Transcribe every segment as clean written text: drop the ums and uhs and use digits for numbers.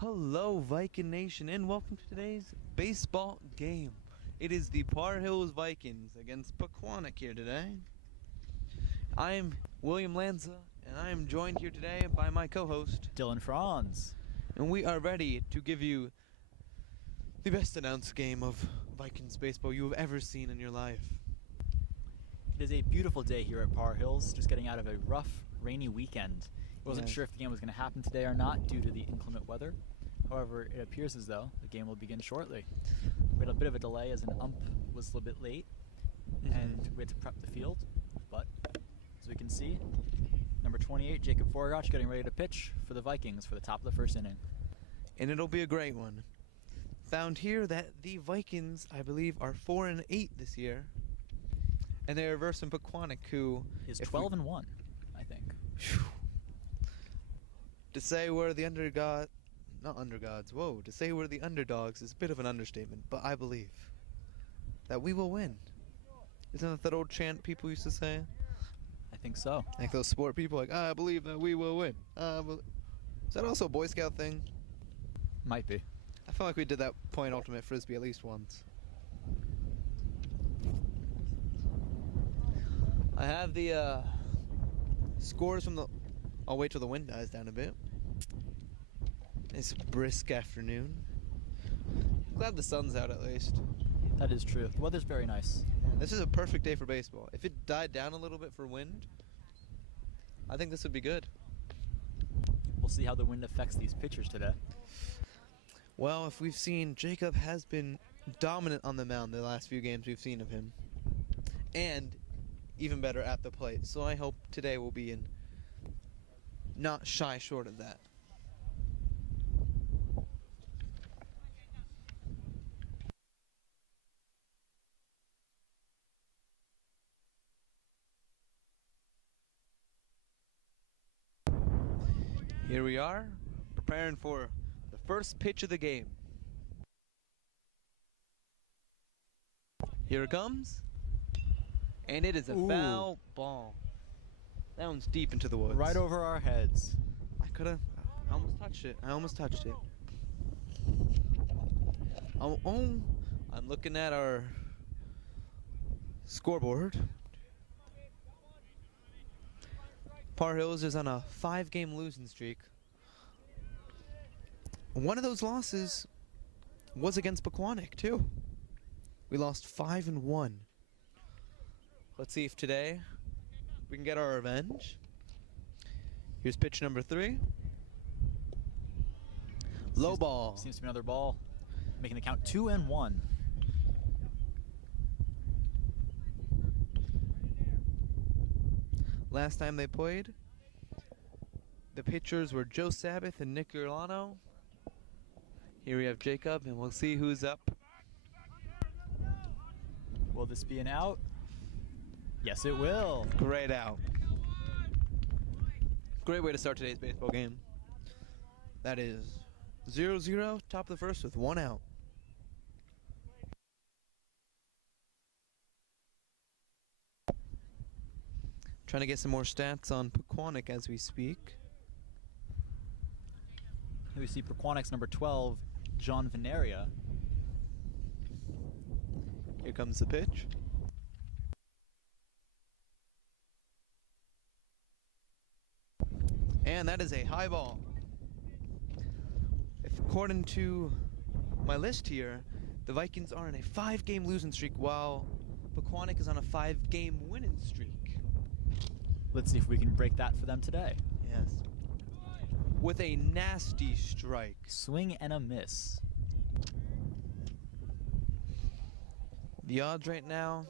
Hello, Viking Nation, and welcome to today's baseball game. It is the Par Hills Vikings against Pequannock here today. I'm William Lanza, and I am joined here today by my co-host, Dylan Franz. And we are ready to give you the best announced game of Vikings baseball you have ever seen in your life. It is a beautiful day here at Par Hills, just getting out of a rough, rainy weekend. Wasn't sure if the game was going to happen today or not due to the inclement weather. However, it appears as though the game will begin shortly. We had a bit of a delay as an ump was a little bit late, and we had to prep the field. But, as we can see, number 28, Jacob Forgoch, getting ready to pitch for the Vikings for the top of the first inning. And it'll be a great one. Found here that the Vikings, I believe, are 4-8 this year. And they are versing Pequannock, who is 12-1, I think. To say we're the to say we're the underdogs is a bit of an understatement, but I believe that we will win. Isn't that old chant people used to say? I think so. Like those sport people, like, I believe that we will win. Is that also a Boy Scout thing? Might be. I feel like we did that point ultimate frisbee at least once. I have the scores from the... I'll wait till the wind dies down a bit. It's a brisk afternoon. Glad the sun's out at least. That is true. The weather's very nice. This is a perfect day for baseball. If it died down a little bit for wind, I think this would be good. We'll see how the wind affects these pitchers today. Well, if we've seen, Jacob has been dominant on the mound the last few games we've seen of him. And even better at the plate. So I hope today will be not shy short of that. Here we are, preparing for the first pitch of the game. Here it comes. And it is a foul ball. That one's deep into the woods. Right over our heads. I almost touched it. I'm looking at our scoreboard. Par Hills is on a 5-game losing streak. One of those losses was against Pequannock too. We lost 5-1. Let's see if today we can get our revenge. Here's pitch number 3. Low ball. Seems to be another ball. Making the count 2-1. Last time they played, the pitchers were Joe Sabbath and Nick Urlano. Here we have Jacob, and we'll see who's up. Will this be an out? Yes, it will. Great out. Great way to start today's baseball game. That is 0-0, top of the first with 1 out. Trying to get some more stats on Pequannock as we speak. Here we see Pequannock's number 12, John Veneria. Here comes the pitch. And that is a high ball. If according to my list here, the Vikings are in a 5-game losing streak while Pequannock is on a 5-game winning streak. Let's see if we can break that for them today. Yes. With a nasty strike. Swing and a miss. The odds right now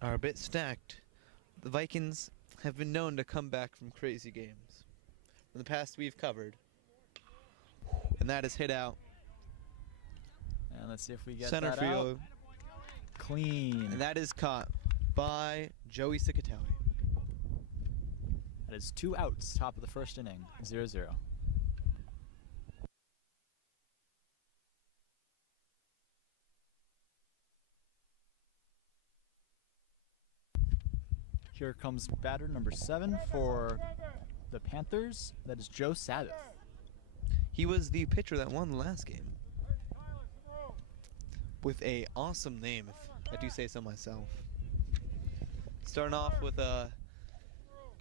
are a bit stacked. The Vikings have been known to come back from crazy games. In the past we've covered. And that is hit out. And let's see if we get center that field. Out. Clean. And that is caught by Joey Cicatelli. That is 2 outs, top of the first inning, 0-0. Here comes batter number 7 for the Panthers. That is Joe Sabbath. He was the pitcher that won the last game. With a awesome name, if I do say so myself. Starting off with a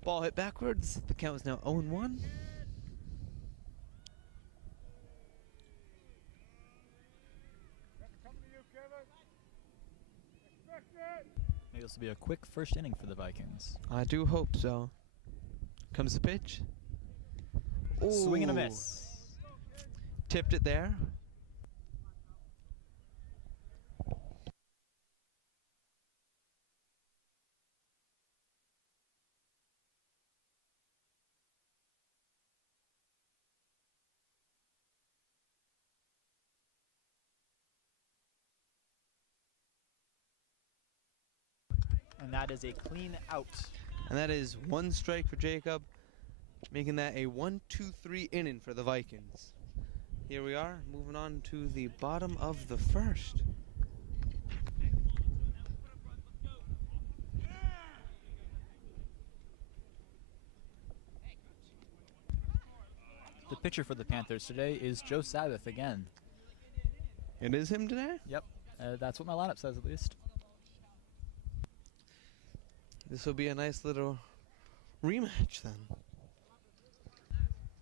ball hit backwards. The count is now 0-1. Maybe this will be a quick first inning for the Vikings. I do hope so. Comes the pitch. Ooh. Swing and a miss. Tipped it there. And that is a clean out. And that is one strike for Jacob, making that a 1-2-3 inning for the Vikings. Here we are, moving on to the bottom of the first. The pitcher for the Panthers today is Joe Sabbath again. It is him today? Yep, that's what my lineup says at least. This will be a nice little rematch then.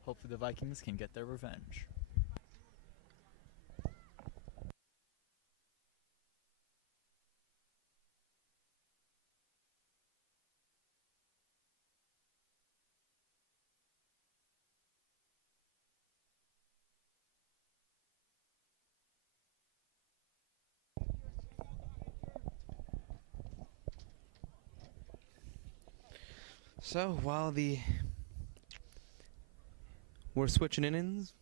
Hopefully the Vikings can get their revenge. So while we're switching innings,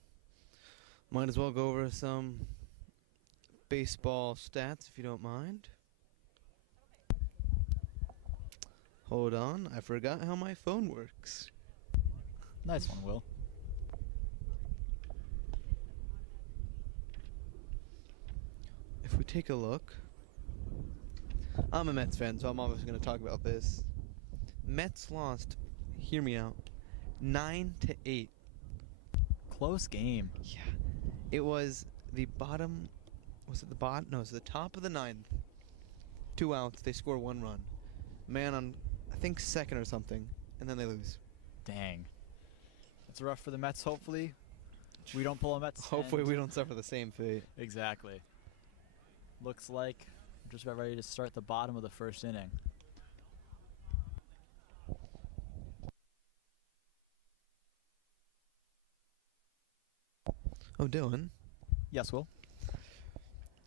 might as well go over some baseball stats if you don't mind. Hold on, I forgot how my phone works. Nice one, Will. If we take a look, I'm a Mets fan, so I'm obviously going to talk about this. Mets lost, hear me out, 9-8. Close game. Yeah. It was the bottom, was it the bottom? No, it was the top of the ninth. 2 outs, they score 1 run. Man on, I think, second or something, and then they lose. Dang. It's rough for the Mets, hopefully. We don't pull a Mets. Hopefully we don't suffer the same fate. Exactly. Looks like we're just about ready to start the bottom of the first inning. Oh, Dylan. Yes, Will?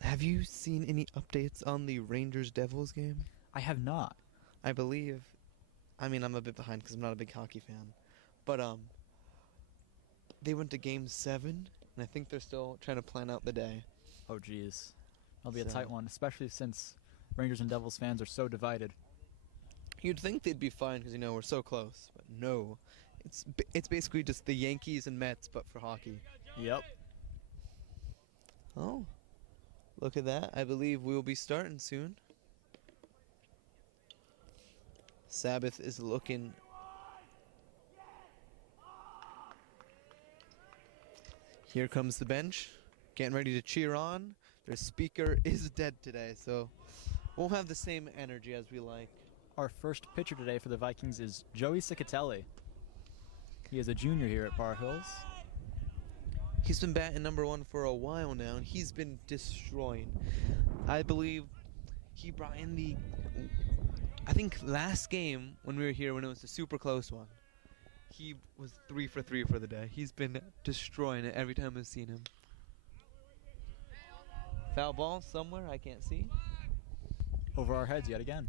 Have you seen any updates on the Rangers-Devils game? I have not. I believe, I mean, I'm a bit behind because I'm not a big hockey fan, but they went to Game 7, and I think they're still trying to plan out the day. Oh, geez. That'll be a tight one, especially since Rangers and Devils fans are so divided. You'd think they'd be fine because, you know, we're so close, but no. It's basically just the Yankees and Mets, but for hockey. Yep. Oh, look at that. I believe we'll be starting soon. Sabbath is looking. Here comes the bench, getting ready to cheer on. Their speaker is dead today, so won't have the same energy as we like. Our first pitcher today for the Vikings is Joey Cicatelli. He is a junior here at Bar Hills. He's been batting #1 for a while now, and he's been destroying. I believe he brought in I think last game when we were here, when it was a super close one, he was 3 for 3 for the day. He's been destroying it every time I've seen him. Foul ball somewhere, I can't see. Over our heads yet again.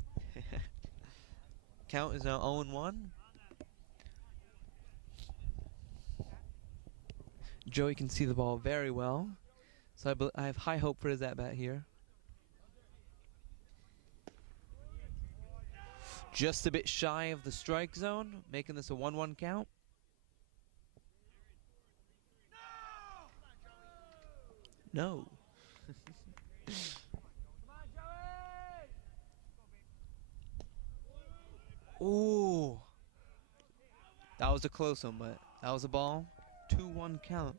Count is now 0-1. Joey can see the ball very well, so I have high hope for his at-bat here. Just a bit shy of the strike zone, making this a 1-1 count. No. Ooh. That was a close one, but that was a ball. 2-1 count.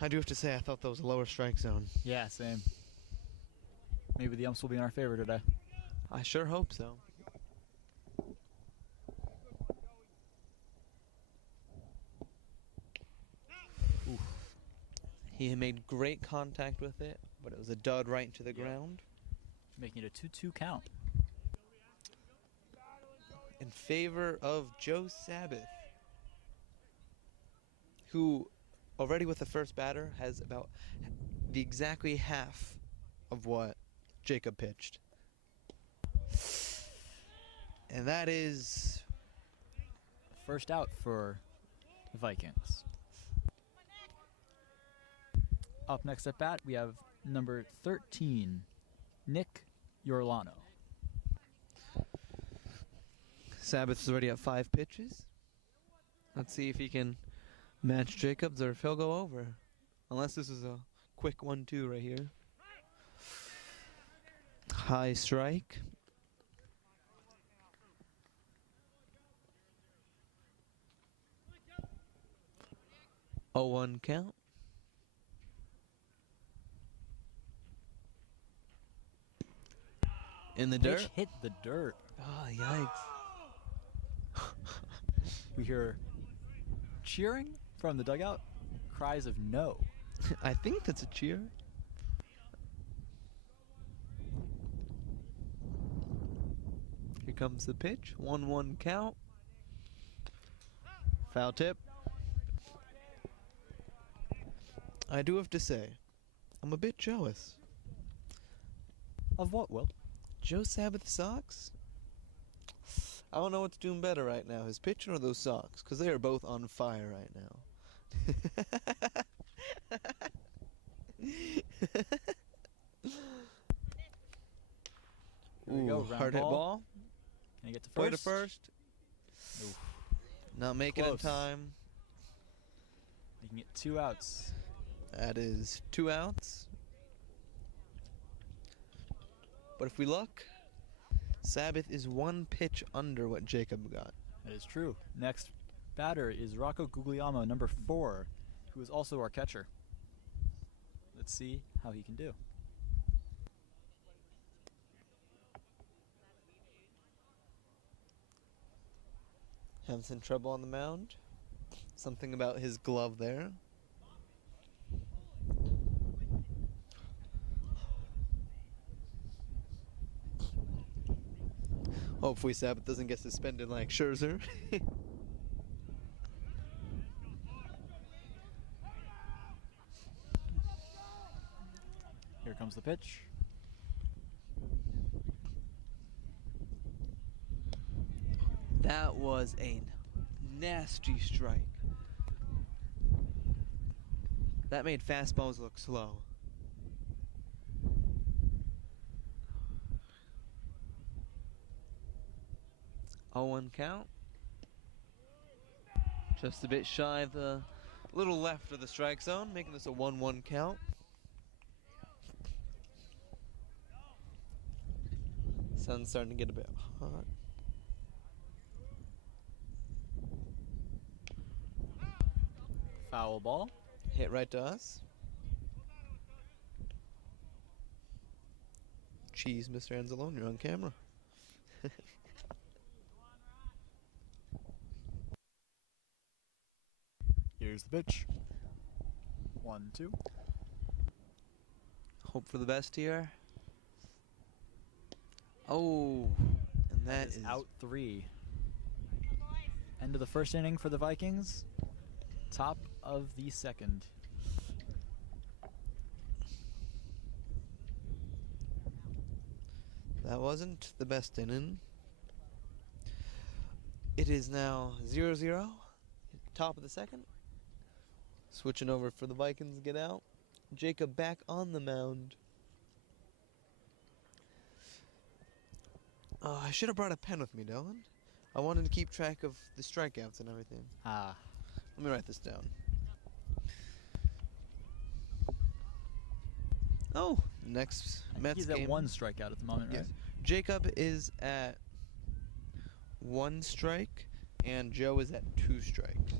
I do have to say, I thought that was a lower strike zone. Yeah, same. Maybe the umps will be in our favor today. I sure hope so. Oof. He made great contact with it, but it was a dud right into the ground. Making it a 2-2 count. In favor of Joe Sabbath, who already with the first batter has about the exactly half of what Jacob pitched. And that is first out for the Vikings. Up next at bat, we have number 13, Nick Yorlano. Sabbath's already at 5 pitches. Let's see if he can match Jacobs or if he'll go over. Unless this is a quick 1-2 right here. High strike. Oh, 1 count. In the dirt. Pitch hit the dirt. Oh, yikes. We hear cheering from the dugout, cries of no. I think that's a cheer. Here comes the pitch. 1-1 count. Foul tip. I do have to say, I'm a bit jealous. Of what, Will? Joe Sabbath socks? I don't know what's doing better right now, his pitching or those socks, because they are both on fire right now. Here we go, hard hit ball. Can I get to first? Way to first. Oof. Not making Close. it in time. Making it 2 outs. That is 2 outs. But if we look, Sabbath is 1 pitch under what Jacob got. That is true. Next batter is Rocco Guglielmo, number 4, who is also our catcher. Let's see how he can do. Having some trouble on the mound. Something about his glove there. Hopefully Sabbath doesn't get suspended like Scherzer. Here comes the pitch. That was a nasty strike. That made fastballs look slow. Oh, 1 count. Just a bit shy of the little left of the strike zone, making this a 1-1 count. Sun's starting to get a bit hot. Foul ball. Hit right to us. Jeez, Mr. Anzalone, you're on camera. Here's the pitch. 1-2. Hope for the best here. Oh, and that is out 3. End of the first inning for the Vikings. Top of the second. That wasn't the best inning. It is now 0-0. Top of the second. Switching over for the Vikings to get out. Jacob back on the mound. I should have brought a pen with me, Dylan. I wanted to keep track of the strikeouts and everything. Ah. Let me write this down. Oh, next Mets he's game. at 1 strikeout at the moment, right? Yes. Jacob is at 1 strike, and Joe is at 2 strikes.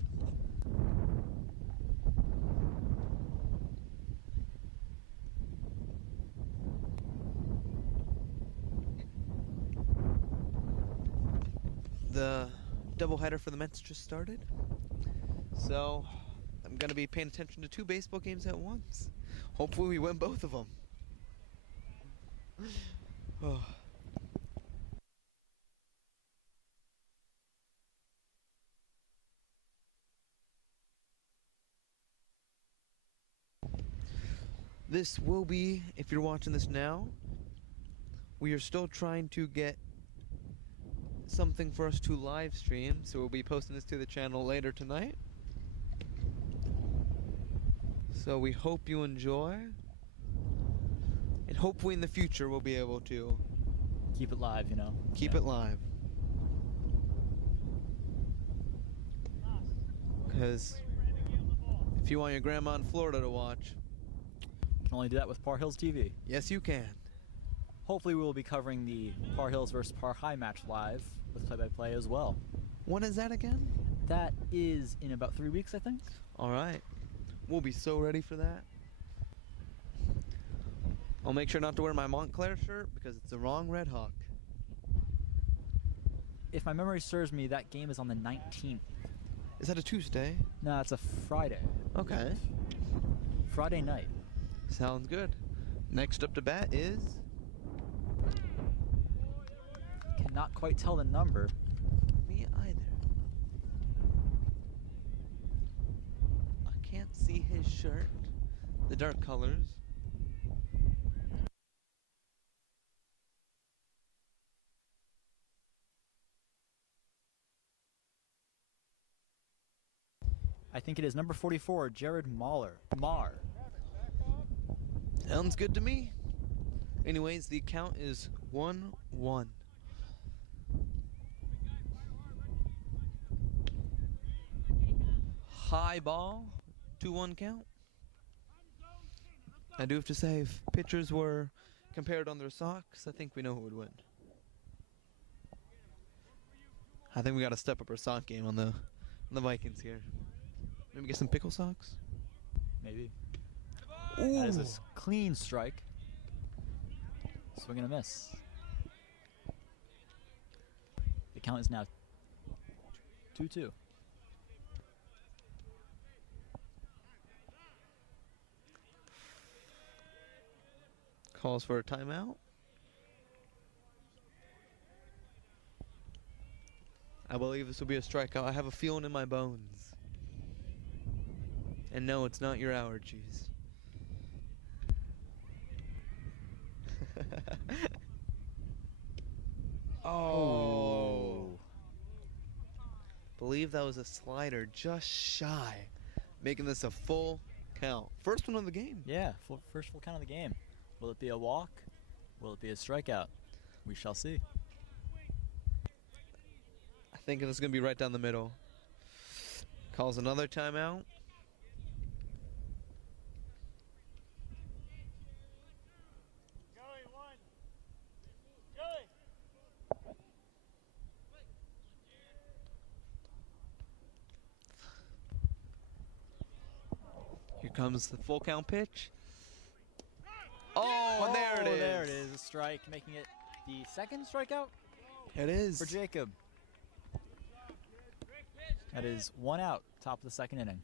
the doubleheader for the Mets just started. So I'm going to be paying attention to 2 baseball games at once. Hopefully we win both of them. Oh. This will be, if you're watching this now, we are still trying to get something for us to live stream, so we'll be posting this to the channel later tonight. So we hope you enjoy, and hopefully in the future we'll be able to keep it live, you know. Keep it live. Because if you want your grandma in Florida to watch, you can only do that with Par Hills TV. Yes, you can. Hopefully we will be covering the Par Hills versus Par High match live with play-by-play as well. When is that again? That is in about 3 weeks, I think. All right. We'll be so ready for that. I'll make sure not to wear my Montclair shirt because it's the wrong Red Hawk. If my memory serves me, that game is on the 19th. Is that a Tuesday? No, it's a Friday. Okay. Friday night. Sounds good. Next up to bat is... Cannot quite tell the number. Me either. I can't see his shirt. The dark colors. I think it is number 44, Jared Marr. Sounds good to me. Anyways, the count is 1-1. High ball, 2-1 count. I do have to say, if pitchers were compared on their socks, I think we know who would win. I think we got to step up our sock game on the Vikings here. Maybe get some pickle socks? Maybe. Ooh. That is a clean strike. Swing and a miss. The count is now 2-2. Calls for a timeout. I believe this will be a strikeout. I have a feeling in my bones. And no, it's not your allergies. Oh. Believe that was a slider, just shy, making this a full count. First one of the game. Yeah, first full count of the game. Will it be a walk? Will it be a strikeout? We shall see. I think this is going to be right down the middle. Calls another timeout. Here comes the full count pitch. Oh, and there it is. There it is, a strike, making it the second strikeout It is. for Jacob. That is 1 out, top of the second inning.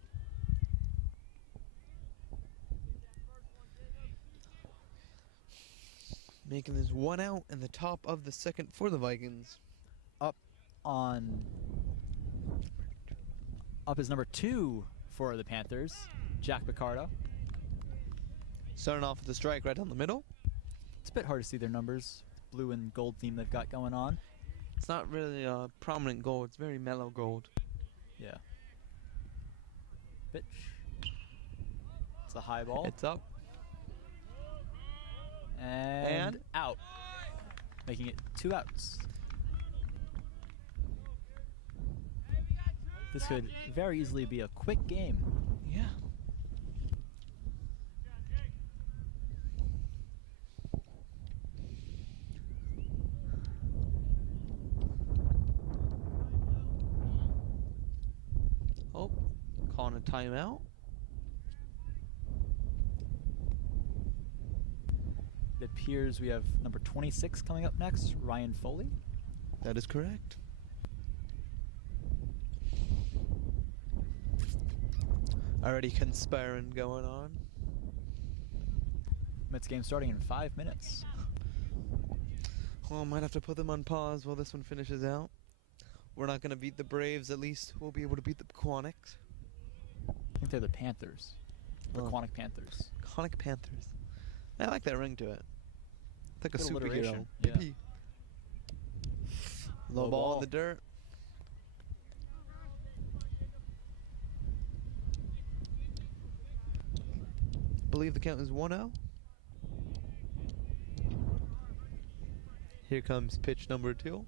Making this 1 out in the top of the second for the Vikings. Up is number 2 for the Panthers, Jack Picardo. Starting off with a strike right down the middle. It's a bit hard to see their numbers. Blue and gold theme they've got going on. It's not really a prominent gold. It's very mellow gold. Yeah. Pitch. It's a high ball. It's up. And out. Making it 2 outs. This could very easily be a quick game. Yeah. Oh, calling a timeout. It appears we have number 26 coming up next, Ryan Foley. That is correct. Already conspiring going on. Mets game starting in 5 minutes. Well, I might have to put them on pause while this one finishes out. We're not going to beat the Braves. At least we'll be able to beat the Pequannocks. I think they're the Panthers. Pequannock Panthers. Pequannock Panthers. I like that ring to it. It's like a Good superhero. alliteration, yeah. PP. Low Low ball ball. in the dirt. I believe the count is 1-0. Here comes pitch number 2.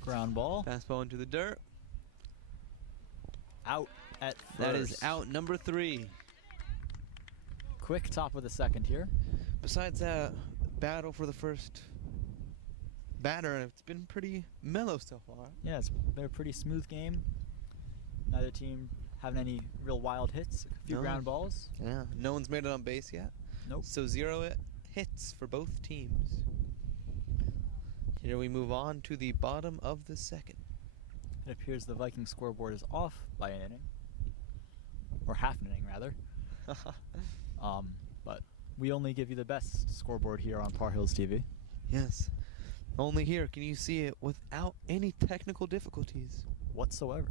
Ground ball. Fastball into the dirt. Out at first. That is out number 3. Quick top of the second here. Besides that battle for the first batter, it's been pretty mellow so far. Yeah, it's been a pretty smooth game. Neither team having any real wild hits. A few No. ground balls. Yeah, no one's made it on base yet. Nope. So 0 hits for both teams. Here we move on to the bottom of the second. It appears the Viking scoreboard is off by an inning. Or half an inning, rather. But we only give you the best scoreboard here on Par Hills TV. Yes. Only here can you see it without any technical difficulties. Whatsoever.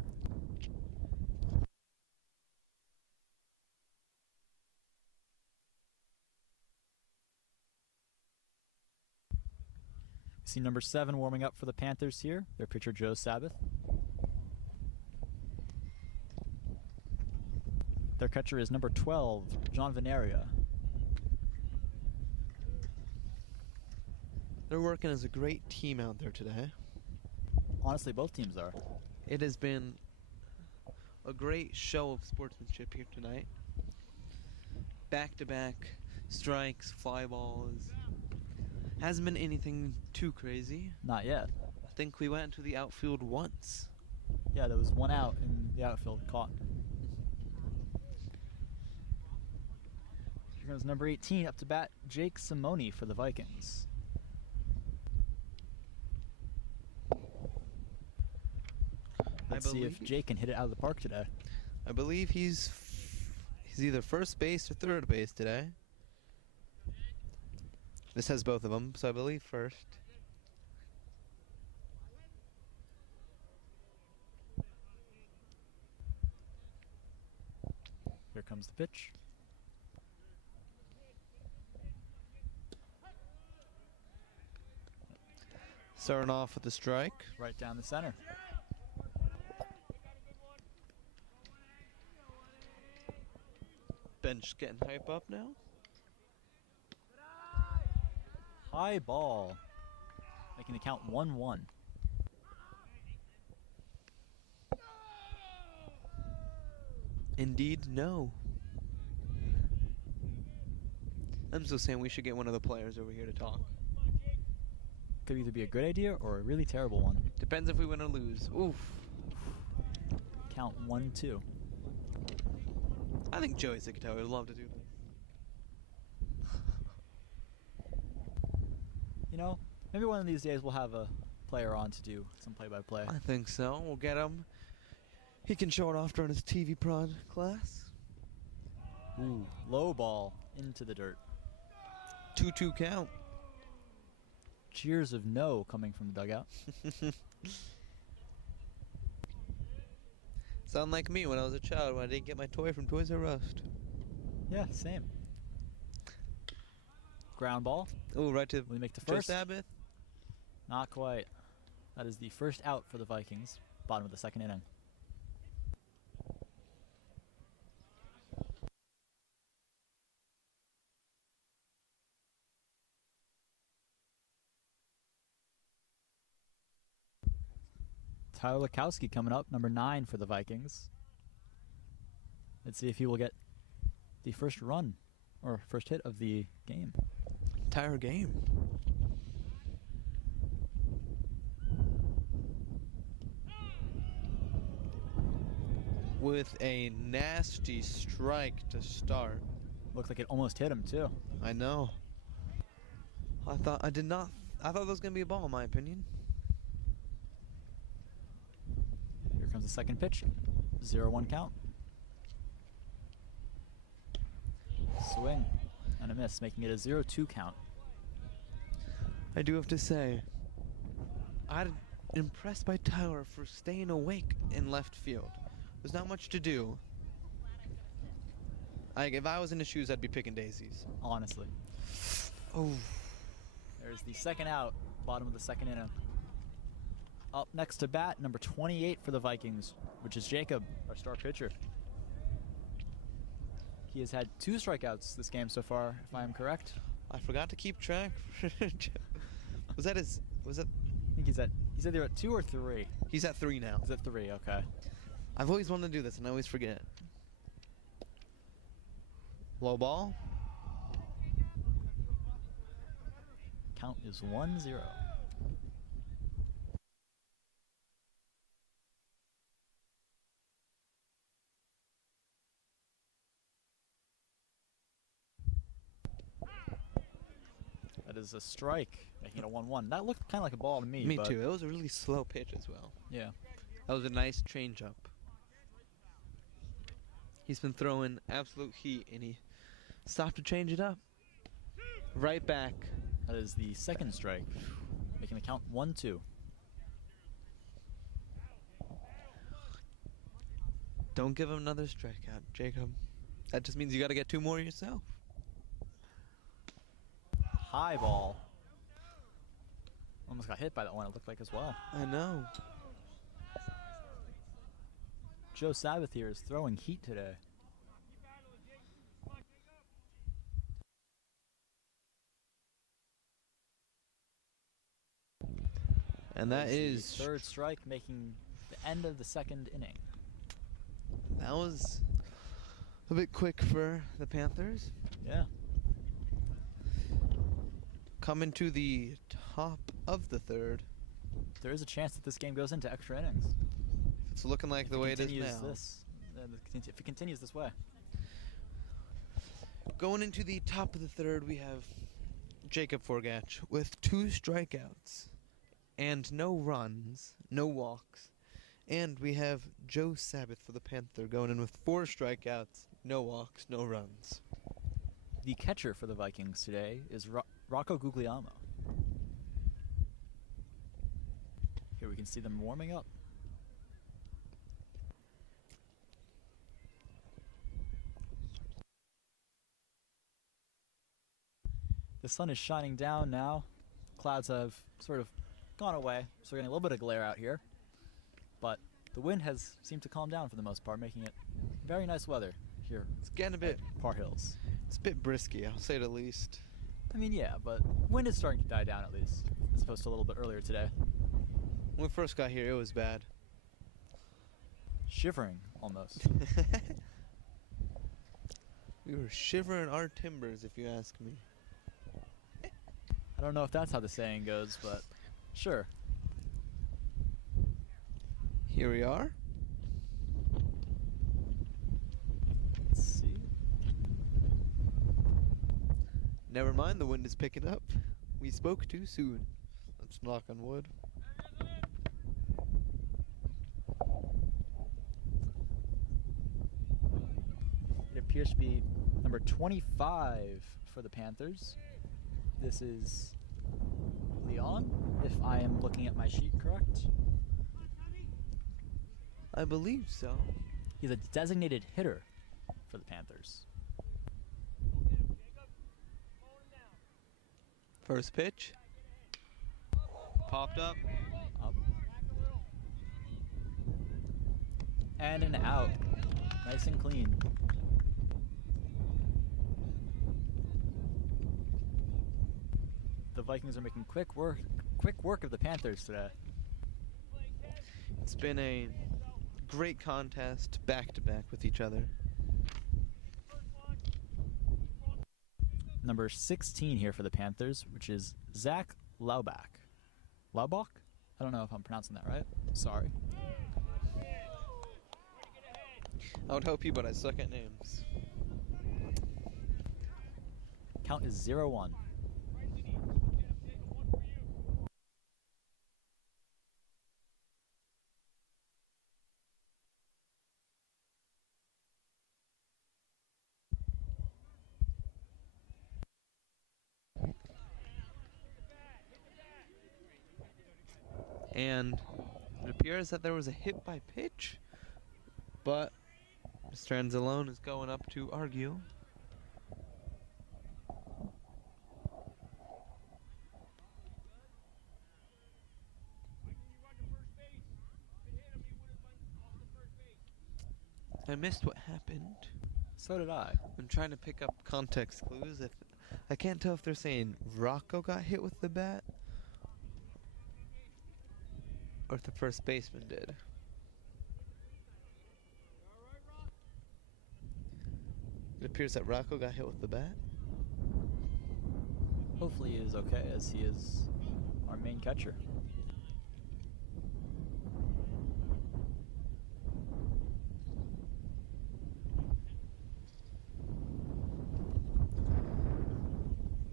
See number 7 warming up for the Panthers here. Their pitcher Joe Sabbath. Their catcher is number 12, John Veneria. They're working as a great team out there today. Honestly, both teams are. It has been a great show of sportsmanship here tonight. Back-to-back strikes, fly balls. Hasn't been anything too crazy. Not yet. I think we went to the outfield once. Yeah, there was one out in the outfield caught. Here comes number 18 up to bat, Jake Simone for the Vikings. Let's see if Jake can hit it out of the park today. I believe he's either first base or third base today. This has both of them, so I believe first. Here comes the pitch. Starting off with the strike. Right down the center. Bench getting hype up now. High ball. Making the count 1-1. Indeed, no. I'm still saying we should get one of the players over here to talk. Could either be a good idea or a really terrible one. Depends if we win or lose. Oof. Count 1-2. I think Joey Zicatelli would love to do this. You know, maybe one of these days we'll have a player on to do some play-by-play. I think so. We'll get him. He can show it off during his TV prod class. Ooh, low ball into the dirt. 2-2 count. Cheers of no coming from the dugout. Sound like me when I was a child when I didn't get my toy from Toys R Us. Yeah, same. Ground ball. Oh, right to We make the Joe first. Sabbath. Not quite. That is the first out for the Vikings. Bottom of the second inning. Tyler Lekowski coming up, number 9 for the Vikings. Let's see if he will get the first run or first hit of the game. Entire game. With a nasty strike to start. Looked like it almost hit him too. I know. I thought that was gonna be a ball in my opinion. comes the second pitch. 0-1 count. Swing and a miss, making it a 0-2 count. I do have to say, I'm impressed by Tyler for staying awake in left field. There's not much to do. If I was in his shoes, I'd be picking daisies. Honestly. Oh. There's the second out, bottom of the second inning. Up next to bat, number 28 for the Vikings, which is Jacob, our star pitcher. He has had 2 strikeouts this game so far, if I am correct. I forgot to keep track. Was that? I think he's either at 2 or 3. He's at 3 now. He's at 3, okay. I've always wanted to do this, and I always forget. Low ball. Count is 1-0. That is a strike, making it a 1-1. That looked kind of like a ball to me. Me but too. It was a really slow pitch as well. Yeah. That was a nice change-up. He's been throwing absolute heat, and he stopped to change it up. Right back. That is the second strike, making the count 1-2. Don't give him another strikeout, Jacob. That just means you got to get 2 more yourself. High ball. Almost got hit by that one, it looked like, as well. I know. Joe Sabbath here is throwing heat today. And that is the third strike, making the end of the second inning. That was a bit quick for the Panthers. Yeah. Coming to the top of the third. There is a chance that this game goes into extra innings. It's looking like the way it is now. If it continues this way. Going into the top of the third, we have Jacob Forgatch with 2 strikeouts and no runs, no walks. And we have Joe Sabbath for the Panther going in with 4 strikeouts, no walks, no runs. The catcher for the Vikings today is Rocco Guglielmo. Here we can see them warming up. The sun is shining down now. Clouds have sort of gone away, so we're getting a little bit of glare out here. But the wind has seemed to calm down for the most part, making it very nice weather here. It's getting a bit Par Hills. It's a bit brisky, I'll say the least. I mean, yeah, but wind is starting to die down at least, as opposed to a little bit earlier today. When we first got here, it was bad. Shivering, almost. We were shivering our timbers, if you ask me. I don't know if that's how the saying goes, but sure. Here we are. Let's see. Never mind, the wind is picking up. We spoke too soon. Let's knock on wood. It appears to be number 25 for the Panthers. This is Leon, if I am looking at my sheet correct. I believe so. He's a designated hitter for the Panthers. First pitch. Popped up. Up. And an out. Nice and clean. The Vikings are making quick work of the Panthers today. It's been a great contest back-to-back with each other. Number 16 here for the Panthers, which is Zach Laubach. Laubach? I don't know if I'm pronouncing that right. Sorry. I would help you, but I suck at names. Count is 0-1. And it appears that there was a hit by pitch, but Mr. Anzalone is going up to argue. I missed what happened. So did I. I'm trying to pick up context clues. I can't tell if they're saying Rocco got hit with the bat or if the first baseman did. It appears that Rocco got hit with the bat. Hopefully he is okay, as he is our main catcher.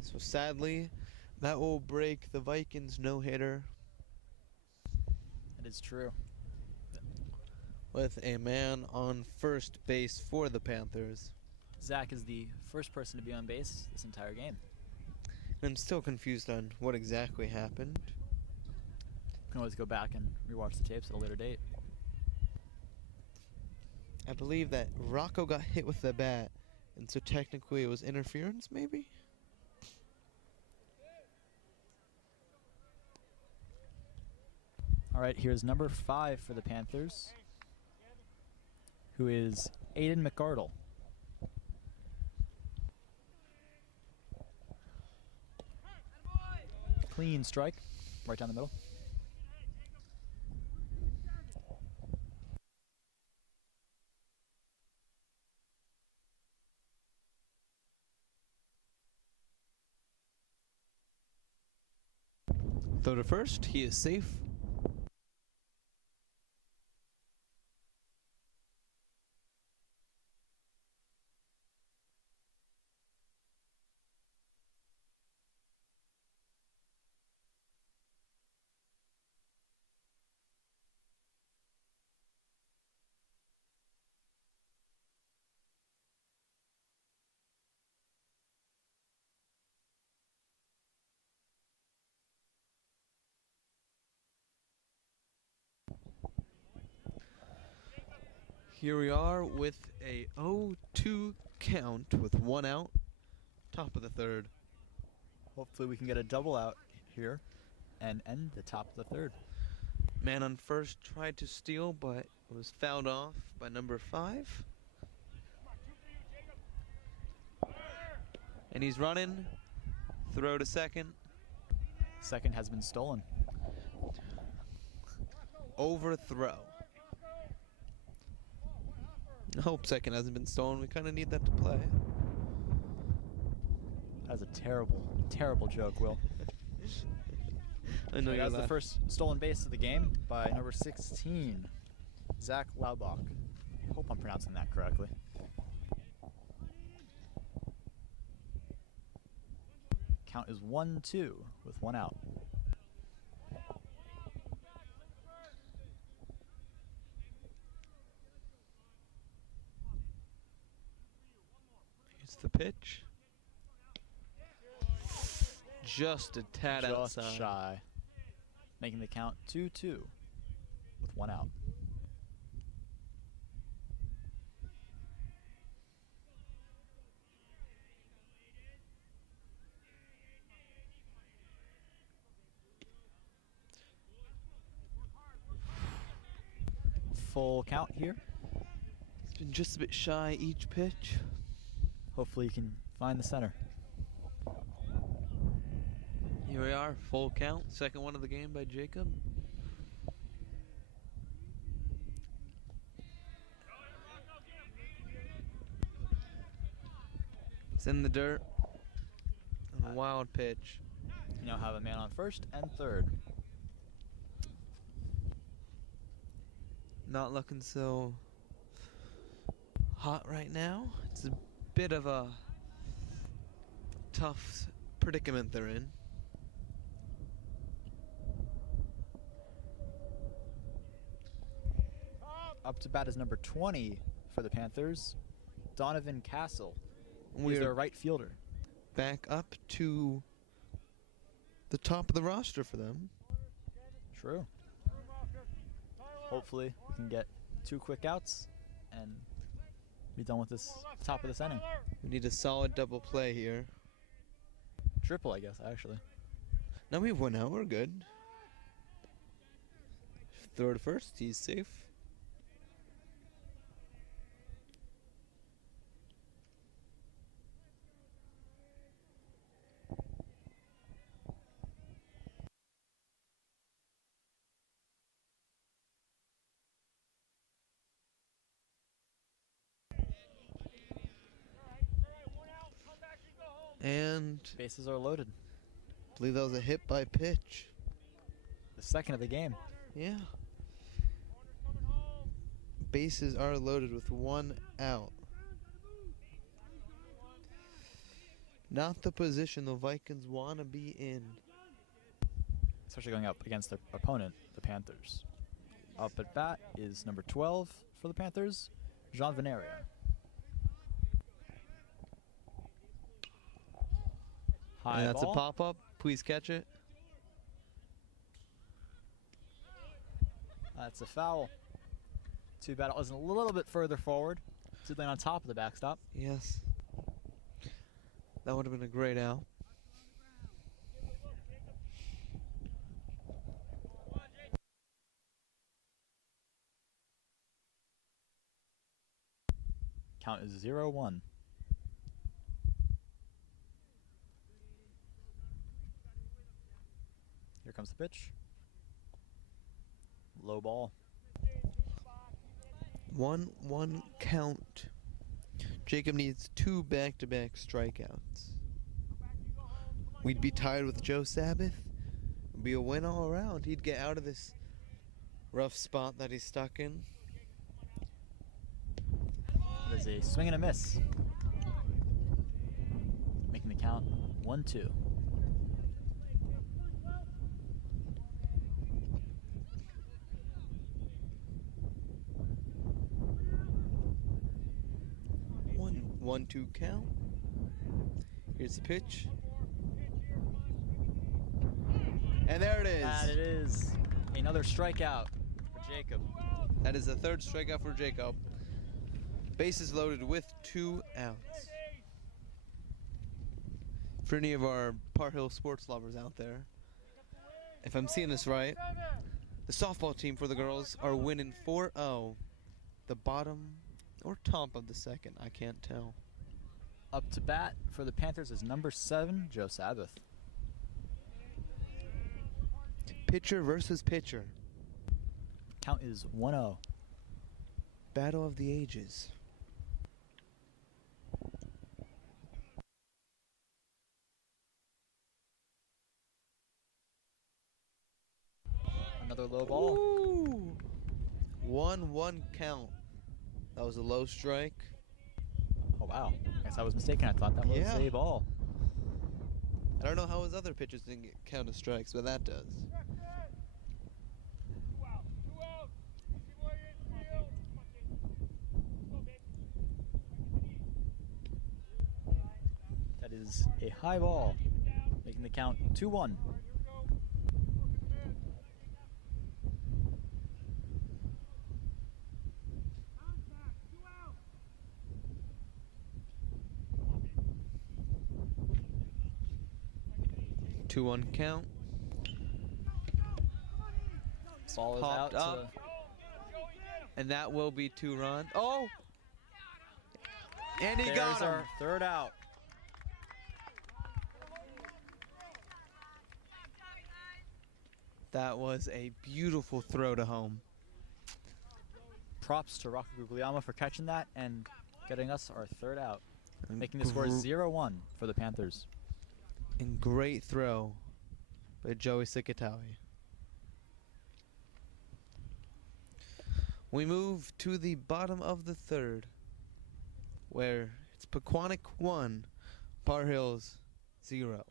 So sadly, that will break the Vikings no-hitter. It is true. With a man on first base for the Panthers. Zach is the first person to be on base this entire game. I'm still confused on what exactly happened. You can always go back and rewatch the tapes at a later date. I believe that Rocco got hit with the bat, and so technically it was interference, maybe? All right, here's number 5 for the Panthers, who is Aiden McArdle. Clean strike, right down the middle. Throw to first, he is safe. Here we are with a 0-2 count with 1 out, top of the third. Hopefully we can get a double out here and end the top of the third. Man on first tried to steal, but was fouled off by number 5. And he's running. Throw to second. Second has been stolen. Overthrow. I hope second hasn't been stolen. We kind of need that to play. That's a terrible, terrible joke, Will. I know That's the first stolen base of the game by number 16, Zach Laubach. I hope I'm pronouncing that correctly. Count is 1-2 with 1 out. Here's the pitch. Just a tad Just outside. shy. Making the count 2-2 with 1 out. Full count here. It's been just a bit shy each pitch. Hopefully you can find the center. Here we are, full count. Second one of the game by Jacob. It's in the dirt. And a wild pitch. You now have a man on first and third. Not looking so hot right now. It's a bit of a tough predicament they're in. Up to bat is number 20 for the Panthers, Donovan Castle. He's We're their right fielder. back up to the top of the roster for them. True. Hopefully, we can get 2 quick outs and be done with this top of this inning. We need a solid double play here. Triple, I guess, actually. No, we have 1 out. We're good. Throw to first. He's safe. And Bases are loaded. I believe that was a hit by pitch. The second of the game. Yeah. Bases are loaded with 1 out. Not the position the Vikings want to be in. Especially going up against their opponent, the Panthers. Up at bat is number 12 for the Panthers, Jean Veneria. High And that's ball. a pop-up. Please catch it. That's a foul. Too bad it wasn't a little bit further forward. Sitting on top of the backstop. Yes. That would have been a great out. Count is 0-1. Here comes the pitch. Low ball. 1-1 count. Jacob needs 2 back-to-back strikeouts. We'd be tied with Joe Sabbath. It'd be a win all around. He'd get out of this rough spot that he's stuck in. It is a swing and a miss. Making the count 1-2. One, 2 count. Here's the pitch. And there it is. And it is another strikeout for Jacob. That is the 3rd strikeout for Jacob. Bases loaded with 2 outs. For any of our Par Hill sports lovers out there, if I'm seeing this right, the softball team for the girls are winning 4-0. The bottom or top of the 2nd, I can't tell. Up to bat for the Panthers is number 7, Joe Sabbath. Pitcher versus pitcher. Count is 1-0. Battle of the ages. Another low ball. Ooh. 1-1 count. That was a low strike. Oh, wow. I guess I was mistaken. I thought that was Yeah. a ball. I don't know how his other pitches didn't get counted strikes, but that does. That is a high ball, making the count 2-1. Two one count. Ball is out Popped up. And that will be 2 runs. Oh! And he There's got him. our 3rd out. That was a beautiful throw to home. Props to Rocco Guglielmo for catching that and getting us our 3rd out, And making the score 0-1 for the Panthers. And great throw by Joey Sicatawi. We move to the bottom of the 3rd, where it's Pequannock 1, Par Hills 0.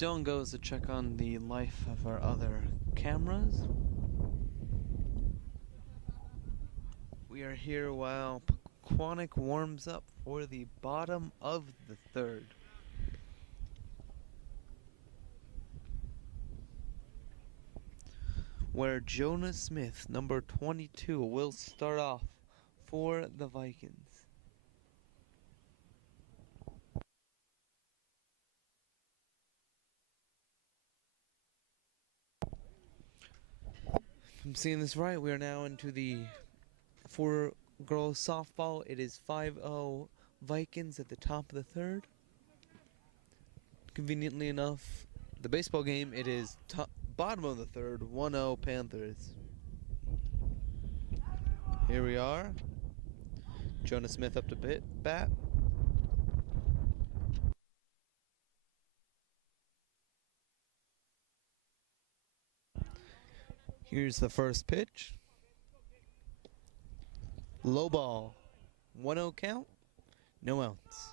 Dylan goes to check on the life of our other cameras. We are here while Pequannock warms up for the bottom of the third. Where Jonah Smith, number 22, will start off for the Vikings. If I'm seeing this right, we are now into the for girls softball. It is 5-0 Vikings at the top of the third. Conveniently enough, the baseball game, it is bottom of the third, 1-0 Panthers. Here we are. Jonah Smith up to bat. Here's the first pitch. Low ball. 1-0 count. No outs.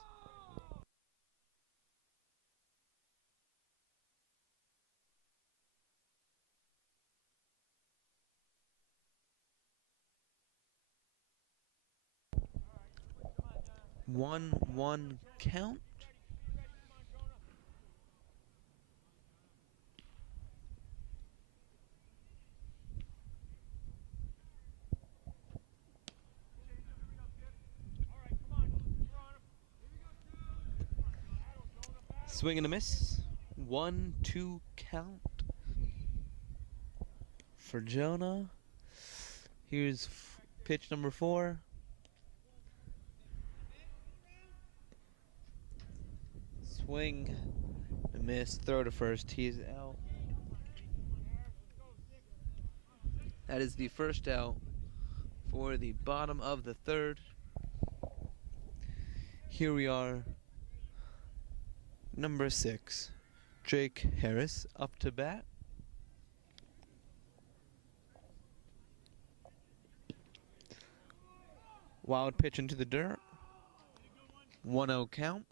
One count. Swing and a miss. 1-2 count for Jonah. Here's pitch number 4. Swing and miss. Throw to first. He's out. That is the first out for the bottom of the third. Here we are. Number 6, Jake Harris up to bat. Wild pitch into the dirt. 1-0 count.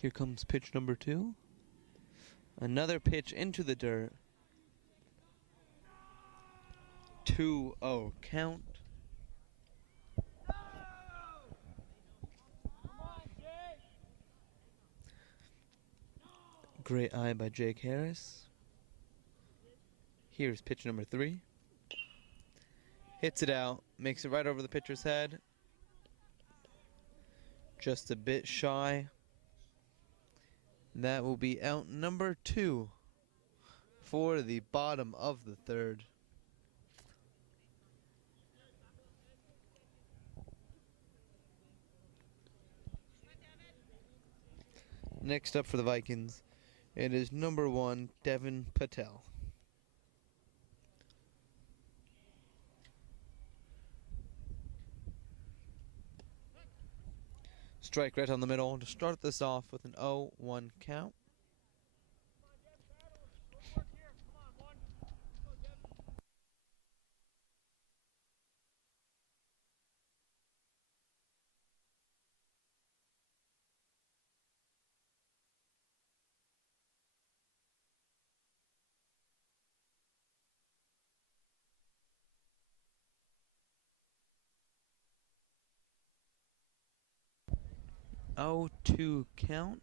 Here comes pitch number 2. Another pitch into the dirt. 2-0 count. Great eye by Jake Harris. Here's pitch number 3. Hits it out. Makes it right over the pitcher's head. Just a bit shy. That will be out number 2 for the bottom of the third. Next up for the Vikings, it is number 1, Devin Patel. Strike right on the middle to start this off with an 0-1 count. Oh, 2 count.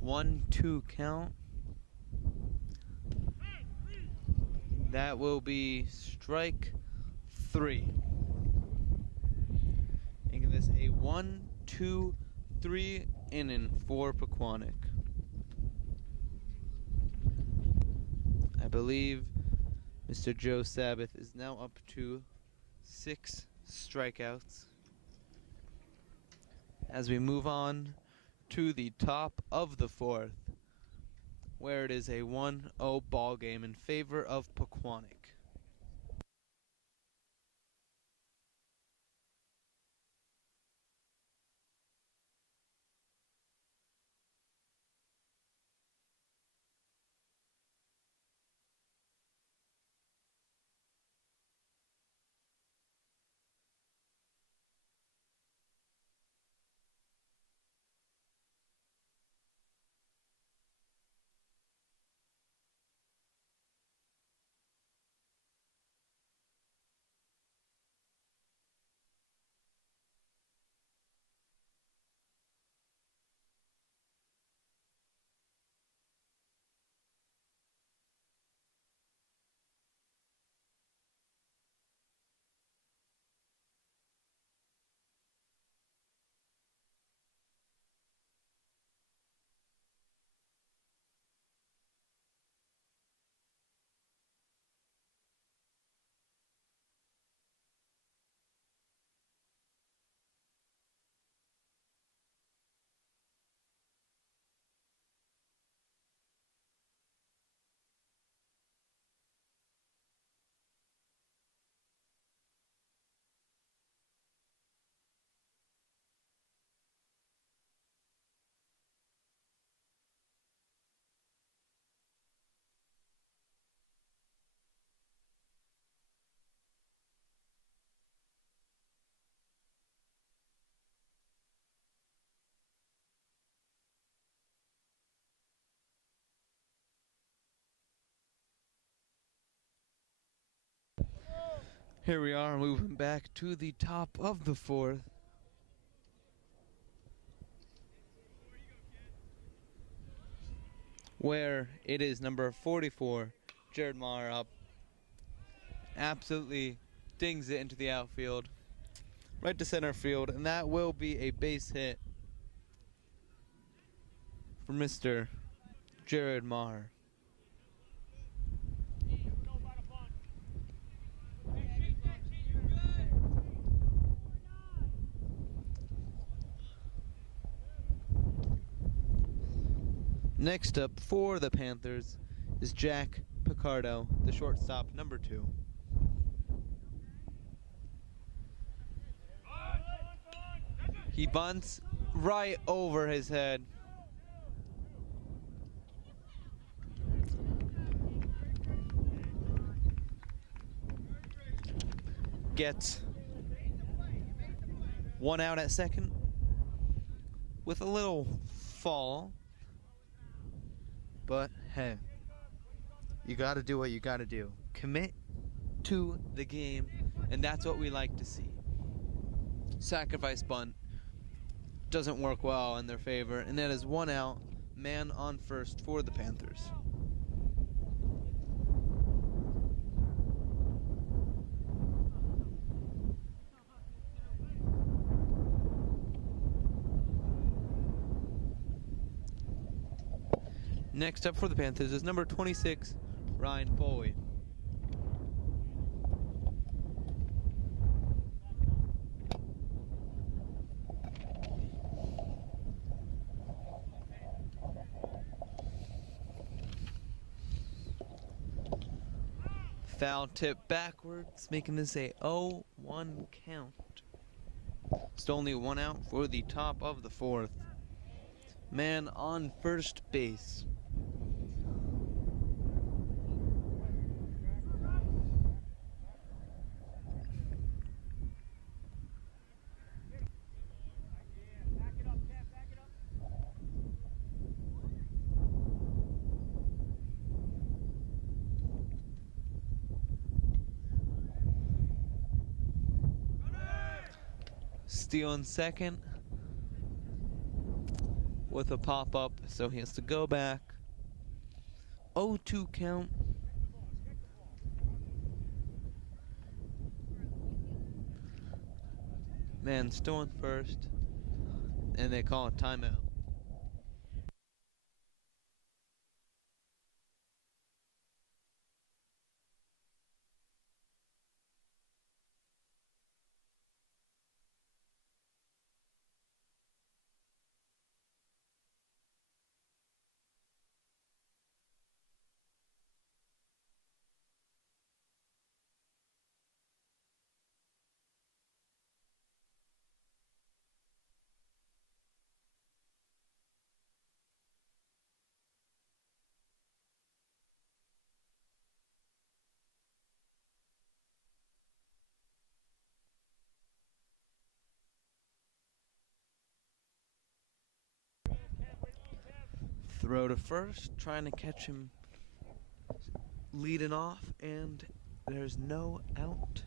One, 2 count. That will be strike 3. Making this a 1-2 3 inning for Pequannock. I believe Mr. Joe Sabbath is now up to 6 strikeouts. As we move on to the top of the 4th, where it is a 1-0 ball game in favor of Pequannock. Here we are moving back to the top of the 4th. Where it is number 44, Jared Maher up. Absolutely dings it into the outfield. Right to center field, and that will be a base hit for Mr. Jared Maher. Next up for the Panthers is Jack Picardo, the shortstop, number 2. He bunts right over his head. Gets 1 out at second with a little fall. But hey, you got to do what you got to do. Commit to the game, and that's what we like to see. Sacrifice bunt doesn't work well in their favor, and that is 1 out, man on first for the Panthers. Next up for the Panthers is number 26, Ryan Bowie. Foul tip backwards, making this a 0-1 count. Still only 1 out for the top of the 4th. Man on first base. Stealing second with a pop-up, so he has to go back. 0-2 count. Man still in first. and they call a timeout. Throw to first, trying to catch him leading off, and there's no out.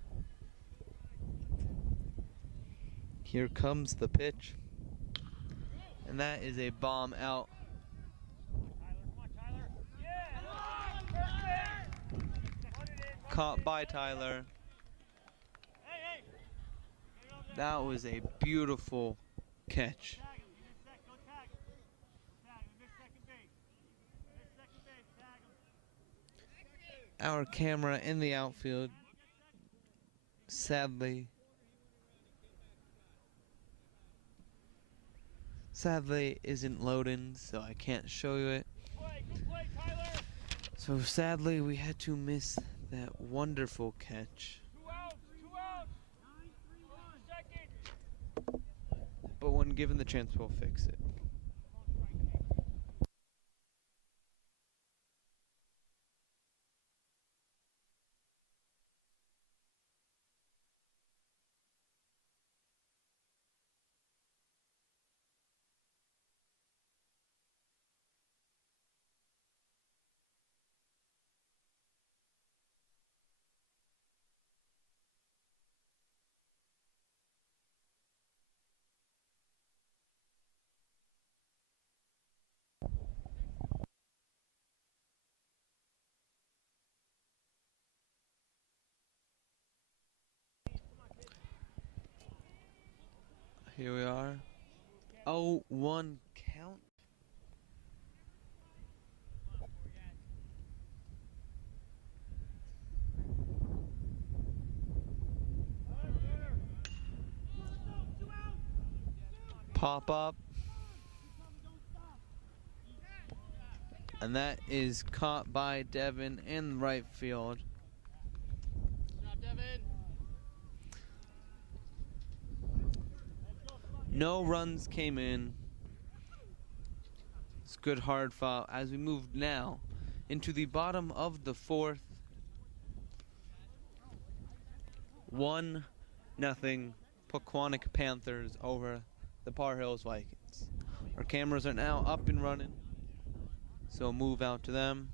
Here comes the pitch, and that is a bomb out. Caught by Tyler. That was a beautiful catch. Our camera in the outfield, sadly isn't loading, so I can't show you it. So sadly we had to miss that wonderful catch. But when given the chance, we'll fix it. Here we are. 0-1 count. Pop up. And that is caught by Devin in right field. No runs came in. It's good hard foul as we move now into the bottom of the fourth. 1-0 Pequannock Panthers over the Par Hills Vikings. Our cameras are now up and running, so move out to them.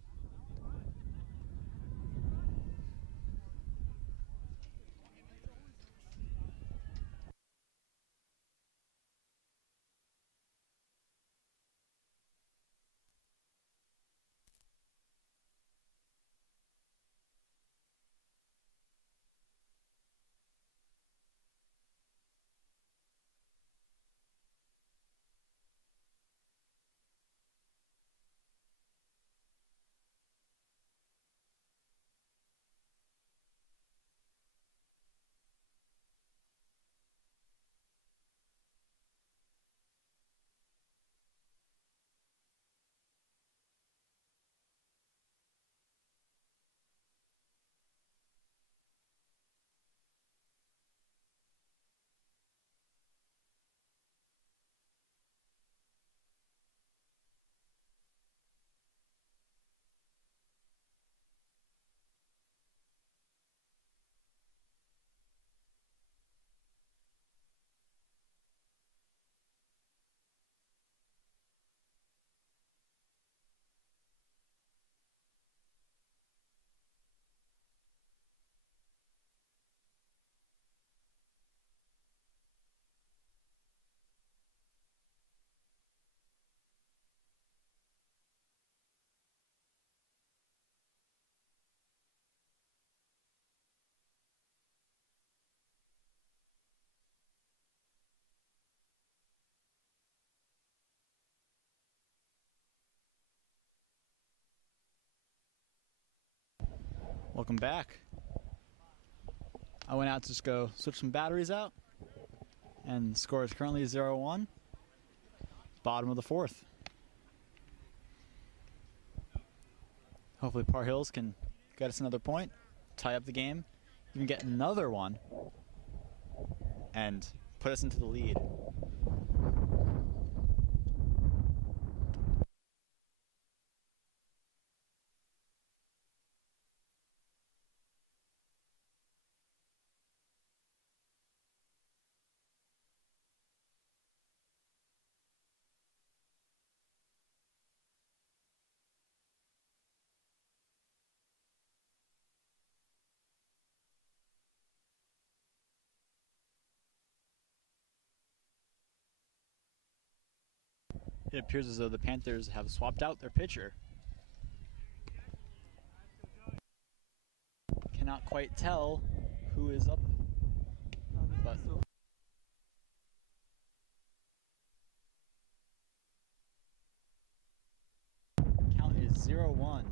Welcome back. I went out to just go switch some batteries out, and the score is currently 0-1. Bottom of the fourth. Hopefully Par Hills can get us another point, tie up the game, even get another one, and put us into the lead. It appears as though the Panthers have swapped out their pitcher. Cannot quite tell who is up, but count is 0-1.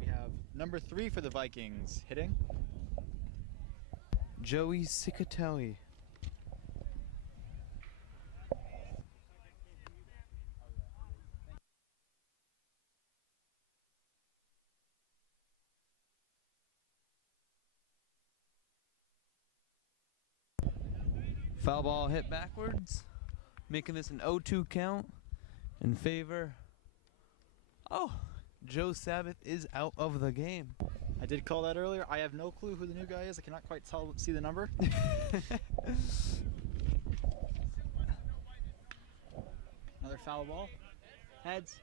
We have number 3 for the Vikings hitting. Joey Cicatelli. Foul ball hit backwards, making this an 0-2 count in favor. Oh, Joe Sabbath is out of the game. I did call that earlier. I have no clue who the new guy is. I cannot quite see the number. Another foul ball. Heads.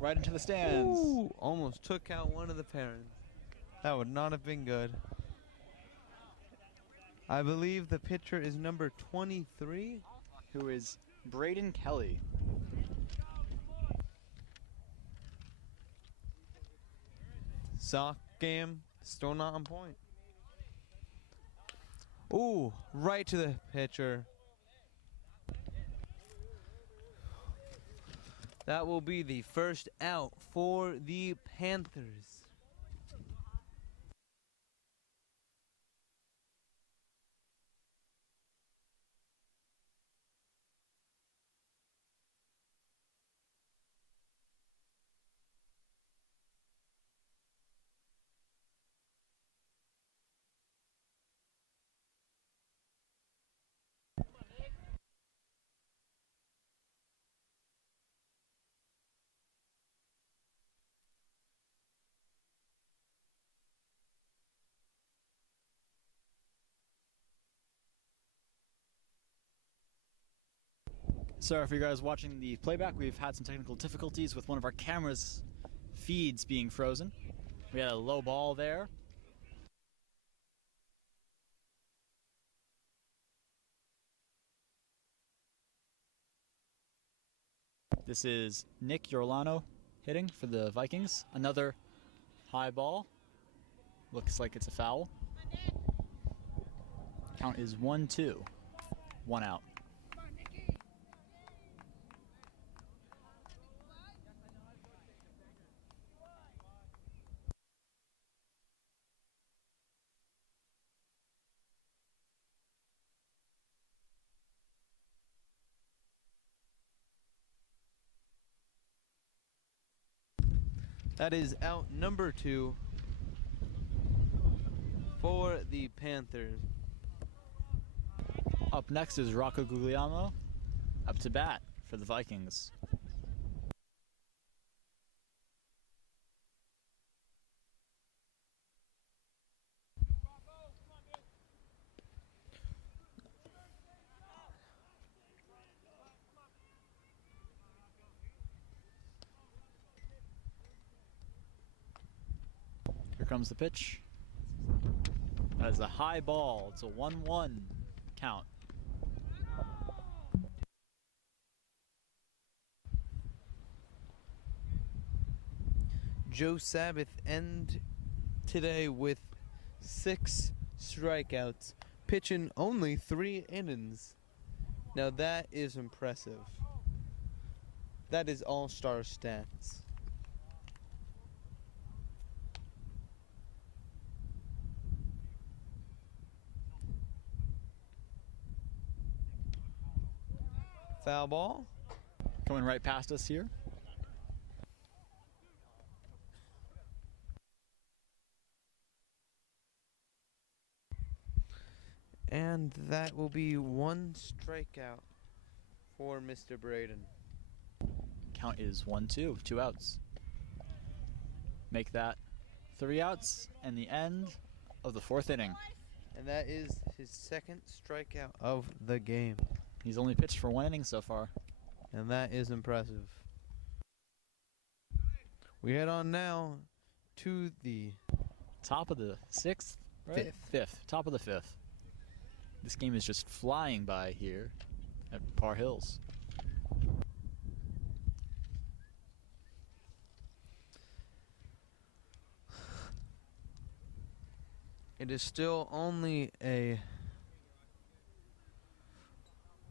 Right into the stands. Ooh, almost took out one of the parents. That would not have been good. I believe the pitcher is number 23. Who is Braden Kelly. Sock game, still not on point. Ooh, right to the pitcher. That will be the first out for the Panthers. Sorry for you guys watching the playback. We've had some technical difficulties with one of our cameras' feeds being frozen. We had a low ball there. This is Nick Yorlano hitting for the Vikings. Another high ball. Looks like it's a foul. Count is 1-2. 1 out. That is out number 2 for the Panthers. Up next is Rocco Guglielmo, up to bat for the Vikings. Here comes the pitch. That is a high ball. It's a 1-1 count. Joe Sabbath end today with 6 strikeouts, pitching only 3 innings. Now that is impressive. That is all-star stats. Foul ball. Coming right past us here. And that will be one strikeout for Mr. Braden. Count is 1-2, 2 outs. Make that 3 outs and the end of the 4th inning. And that is his second strikeout of the game. He's only pitched for 1 inning so far. And that is impressive. We head on now to the top of the 6th, right? 5th. Top of the 5th. This game is just flying by here at Par Hills. It is still only a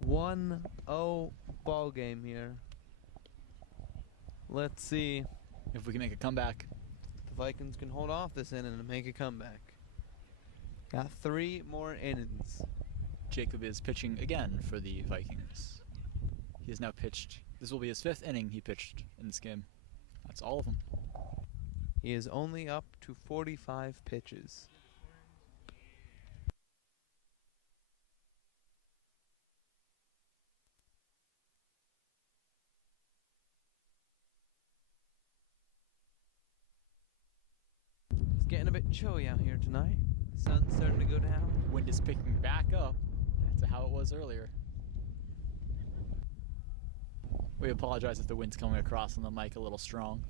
1-0 ball game here. Let's see if we can make a comeback. The Vikings can hold off this inning and make a comeback. Got 3 more innings. Jacob is pitching again for the Vikings. He has now pitched. This will be his 5th inning he pitched in this game. That's all of them. He is only up to 45 pitches. It's getting a bit chilly out here tonight. The sun's starting to go down. Wind is picking back up to how it was earlier. We apologize if the wind's coming across on the mic a little strong.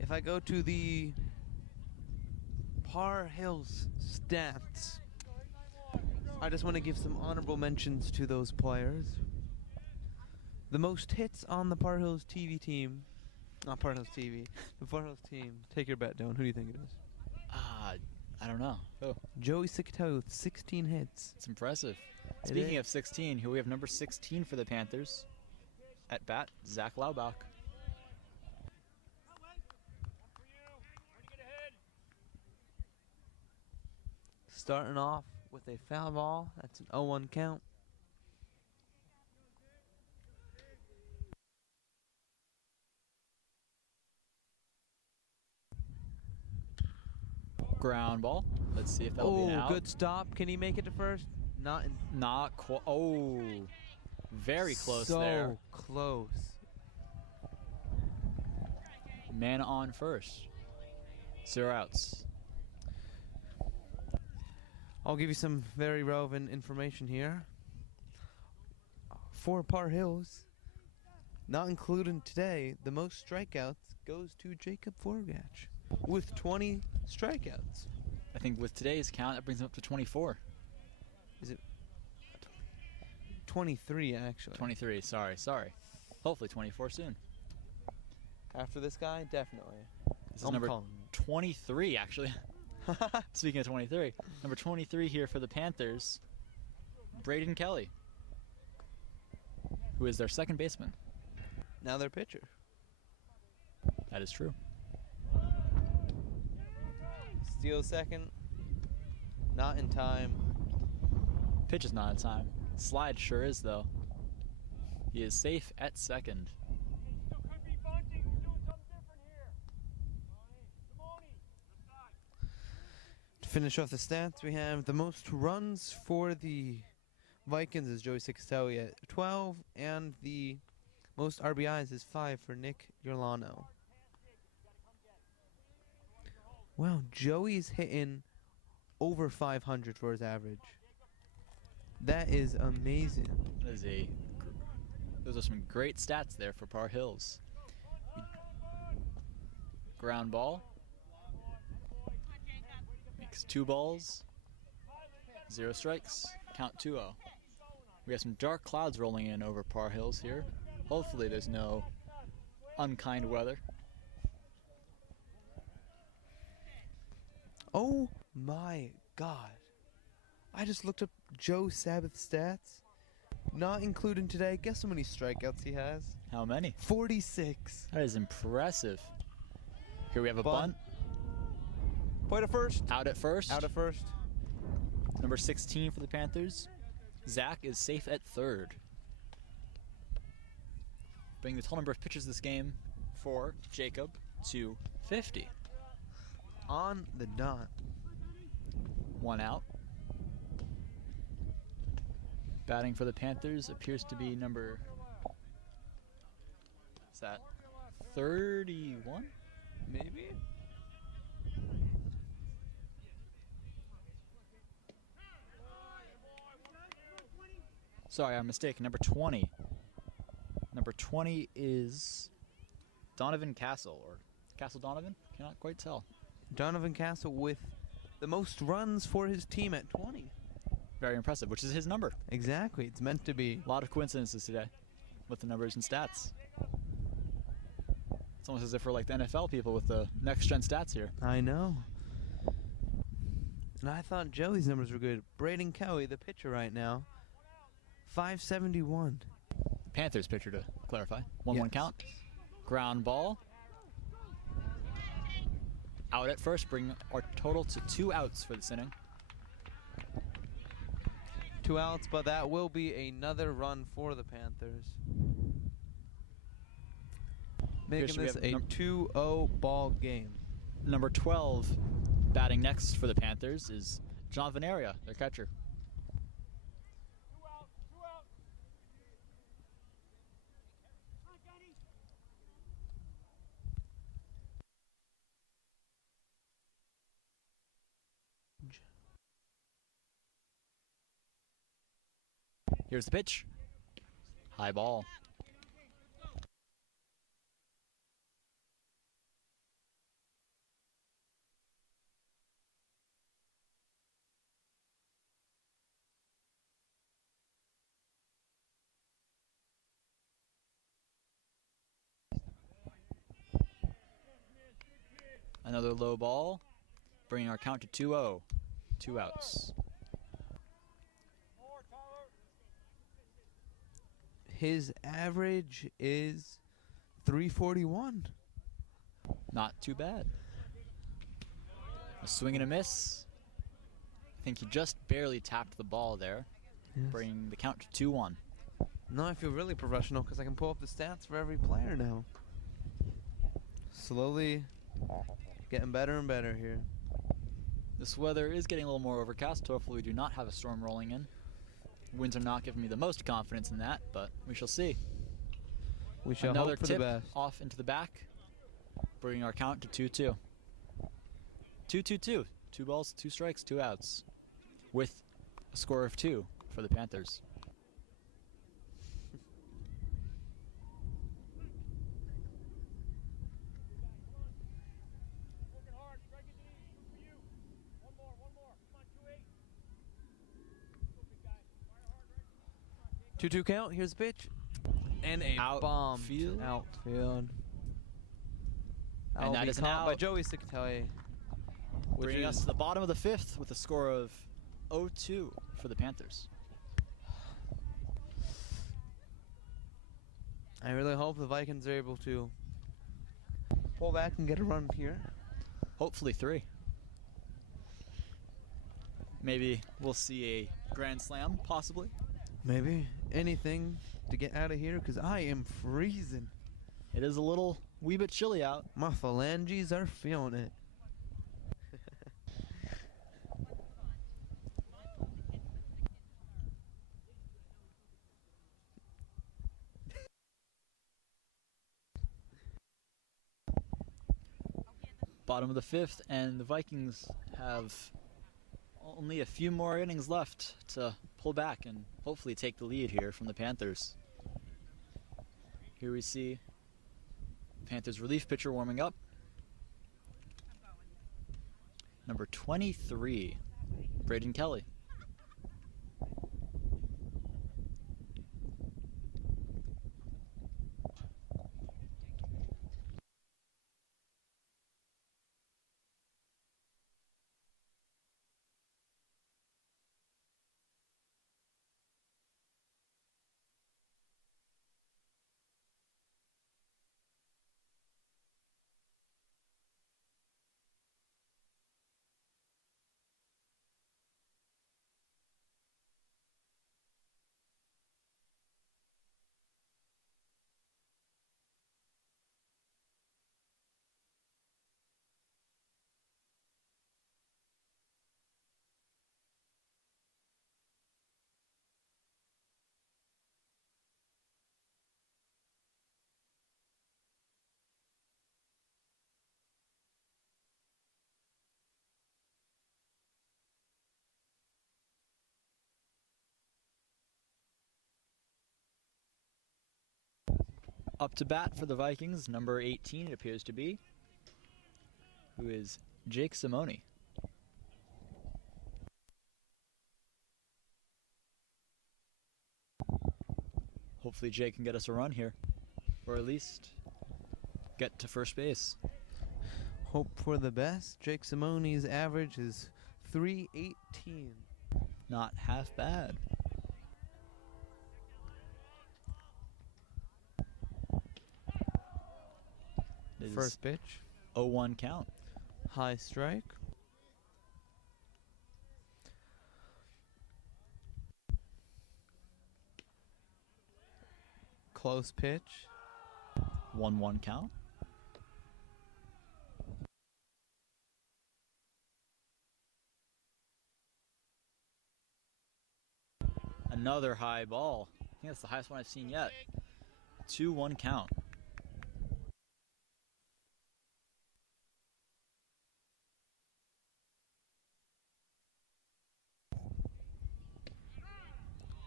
If I go to the Par Hills stats, I just want to give some honorable mentions to those players. The most hits on the Par Hills TV team, not Par Hills TV, the Par Hills team. Take your bet down. Who do you think it is? I don't know. Oh. Joey Sicatelli with 16 hits. It's impressive. Speaking of 16, here we have number 16 for the Panthers. At bat, Zach Laubach. Starting off with a foul ball. That's an 0-1 count. Ground ball. Let's see if that'll be an out. Good stop. Can he make it to first? Not quite. Oh, very close there. So close. Man on first. 0 outs. I'll give you some very relevant information here. For Par Hills, not included today, the most strikeouts goes to Jacob Forgach with 20 strikeouts. I think with today's count, that brings him up to 24. Is it 23, actually? 23, sorry. Hopefully 24 soon. After this guy, definitely. This is number 23, actually. Speaking of 23, number 23 here for the Panthers, Braden Kelly, who is their second baseman. Now their pitcher. That is true. Steal second. Not in time. Pitch is not in time. Slide sure is, though. He is safe at second. To finish off the stats, we have the most runs for the Vikings is Joey Sicatelli at 12, and the most RBIs is 5 for Nick Giuliano. Wow, Joey's hitting over 500 for his average. That is amazing. Those are some great stats there for Par Hills. Ground ball. Makes 2 balls. 0 strikes. Count 2-0. We have some dark clouds rolling in over Par Hills here. Hopefully there's no unkind weather. Oh My God. I just looked up Joe Sabbath's stats. Not including today. Guess how many strikeouts he has? How many? 46. That is impressive. Here we have a bunt. Point at first. Out at first. Out at first. Number 16 for the Panthers. Zach is safe at third. Bringing the total number of pitches this game for Jacob to 50. On the dot. 1 out. Batting for the Panthers appears to be number, is that 31? Maybe? Sorry, I'm mistaken. Number 20. Number 20 is Donovan Castle, or Castle Donovan? Cannot quite tell. Donovan Castle with the most runs for his team at 20. Very impressive, which is his number. Exactly. It's meant to be. A lot of coincidences today with the numbers and stats. It's almost as if we're like the NFL people with the next-gen stats here. I know. And I thought Joey's numbers were good. Braden Kelly, the pitcher right now, 571. Panthers pitcher, to clarify. 1-1 Yes. count. Ground ball. Out at first, bring our total to 2 outs for this inning. 2 outs, but that will be another run for the Panthers. Making this a 2-0 ball game. Number 12 batting next for the Panthers is Jonathan Area, their catcher. Here's the pitch. High ball. Another low ball, bringing our count to 2-0. 2 outs. His average is 341. Not too bad. A swing and a miss. I think he just barely tapped the ball there, Yes. bringing the count to 2-1. Now I feel really professional because I can pull up the stats for every player now. Slowly getting better and better here. This weather is getting a little more overcast. Hopefully we do not have a storm rolling in. Winds are not giving me the most confidence in that, but we shall see. We shall Another hope for tip the best. off into the back, bringing our count to 2-2. 2-2-2. 2 balls, 2 strikes, 2 outs, with a score of 2 for the Panthers. Two count. Here's the pitch. And a bomb. Outfield. Outfield. And that is an caught by out. Joey Sikatele. Bringing us to the bottom of the 5th with a score of 0-2 for the Panthers. I really hope the Vikings are able to pull back and get a run here. Hopefully 3. Maybe we'll see a grand slam, possibly. Maybe anything to get out of here because I am freezing. It is a little wee bit chilly out. My phalanges are feeling it. Bottom of the 5th, and the Vikings have only a few more innings left to pull back and hopefully take the lead here from the Panthers. Here we see Panthers relief pitcher warming up. Number 23, Braden Kelly. Up to bat for the Vikings, number 18 it appears to be, who is Jake Simone. Hopefully Jake can get us a run here, or at least get to first base. Hope for the best. Jake Simone's average is .318. Not half bad. First pitch. 0-1 count. High strike. Close pitch. 1-1 count. Another high ball. I think that's the highest one I've seen yet. 2-1 count.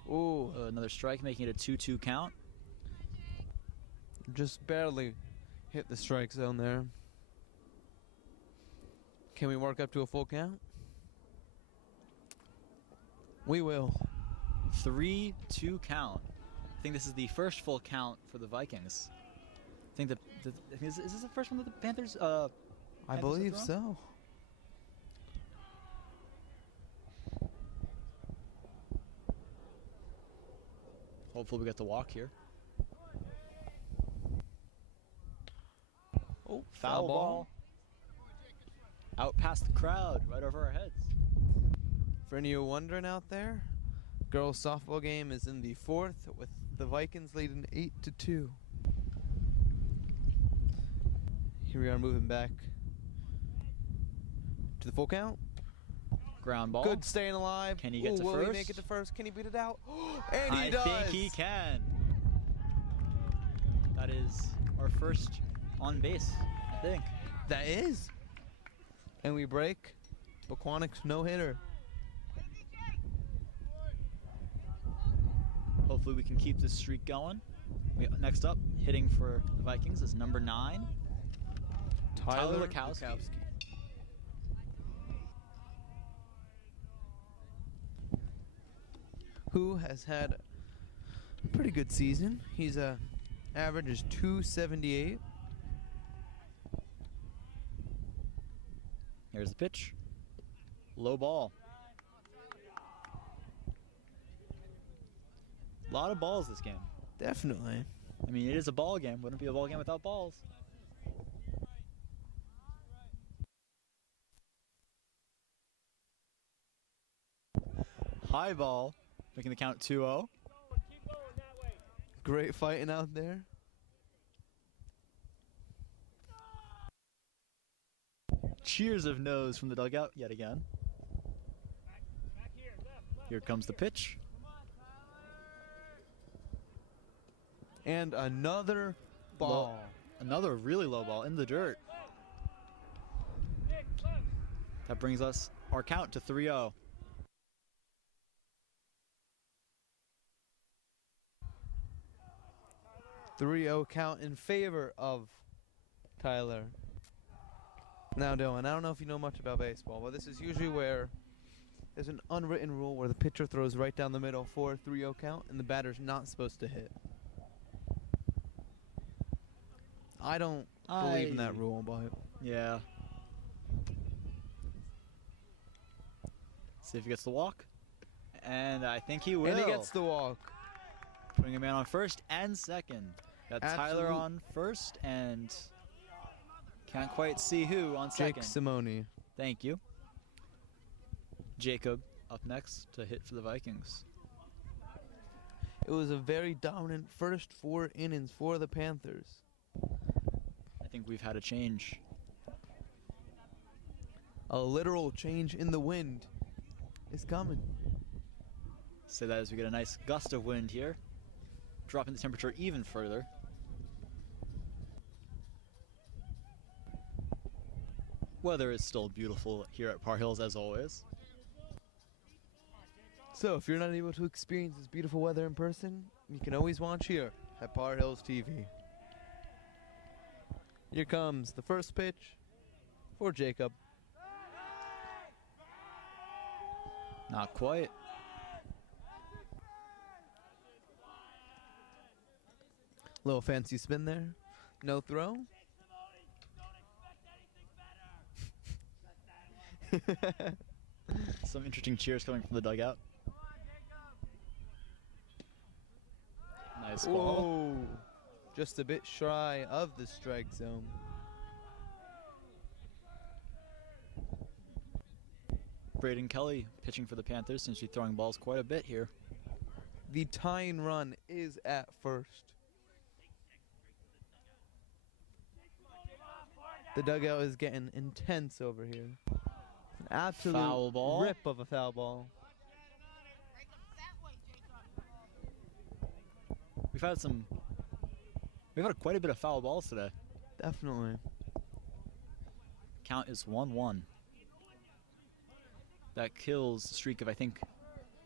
Ooh. Another strike, making it a 2-2 count. Just barely hit the strike zone there. Can we work up to a full count? We will. 3-2 count. I think this is the first full count for the Vikings. I think is this the first one that the Panthers? I believe so. Hopefully we get the walk here. Oh, foul ball. Out past the crowd, right over our heads. For any of you wondering out there, girls softball game is in the fourth with the Vikings leading 8-2. Here we are moving back to the full count. Ground ball. Good, staying alive. Can he get to will first? Will he make it to first? Can he beat it out? And he I does. think he can. That is our first on base, I think. That is. And we break Pequannock's no-hitter. Hopefully we can keep this streak going. Next up, hitting for the Vikings is number 9, Tyler Lukowski. Who has had a pretty good season. He's average is .278. Here's the pitch. Low ball. A lot of balls this game. Definitely. I mean, it is a ball game. Wouldn't be a ball game without balls. High ball, making the count 2-0. Great fighting out there. Cheers of no's from the dugout yet again. Here comes the pitch. And another ball. Another really low ball in the dirt. That brings us our count to 3-0. .30 count in favor of Tyler. Now, Dylan, I don't know if you know much about baseball, but this is usually where there's an unwritten rule where the pitcher throws right down the middle for a 3-0 count, and the batter's not supposed to hit. I don't believe in that rule, but yeah. See if he gets the walk. And I think he will. And he gets the walk. Putting a man on first and second. Got Tyler on first and can't quite see who on second. Jake Simone. Thank you. Jacob up next to hit for the Vikings. It was a very dominant first 4 innings for the Panthers. I think we've had a change. A literal change in the wind is coming. Say that as we get a nice gust of wind here, dropping the temperature even further. Weather is still beautiful here at Par Hills as always. So if you're not able to experience this beautiful weather in person, you can always watch here at Par Hills TV. Here comes the first pitch for Jacob. Not quite. Little fancy spin there. No throw. Some interesting cheers coming from the dugout. Nice ball. Whoa. Just a bit shy of the strike zone. Braden Kelly pitching for the Panthers since he's throwing balls quite a bit here. The tying run is at first. The dugout is getting intense over here. An absolute Foul ball. rip of a foul ball. We've had quite a bit of foul balls today. Definitely. Count is 1-1. That kills the streak of, I think,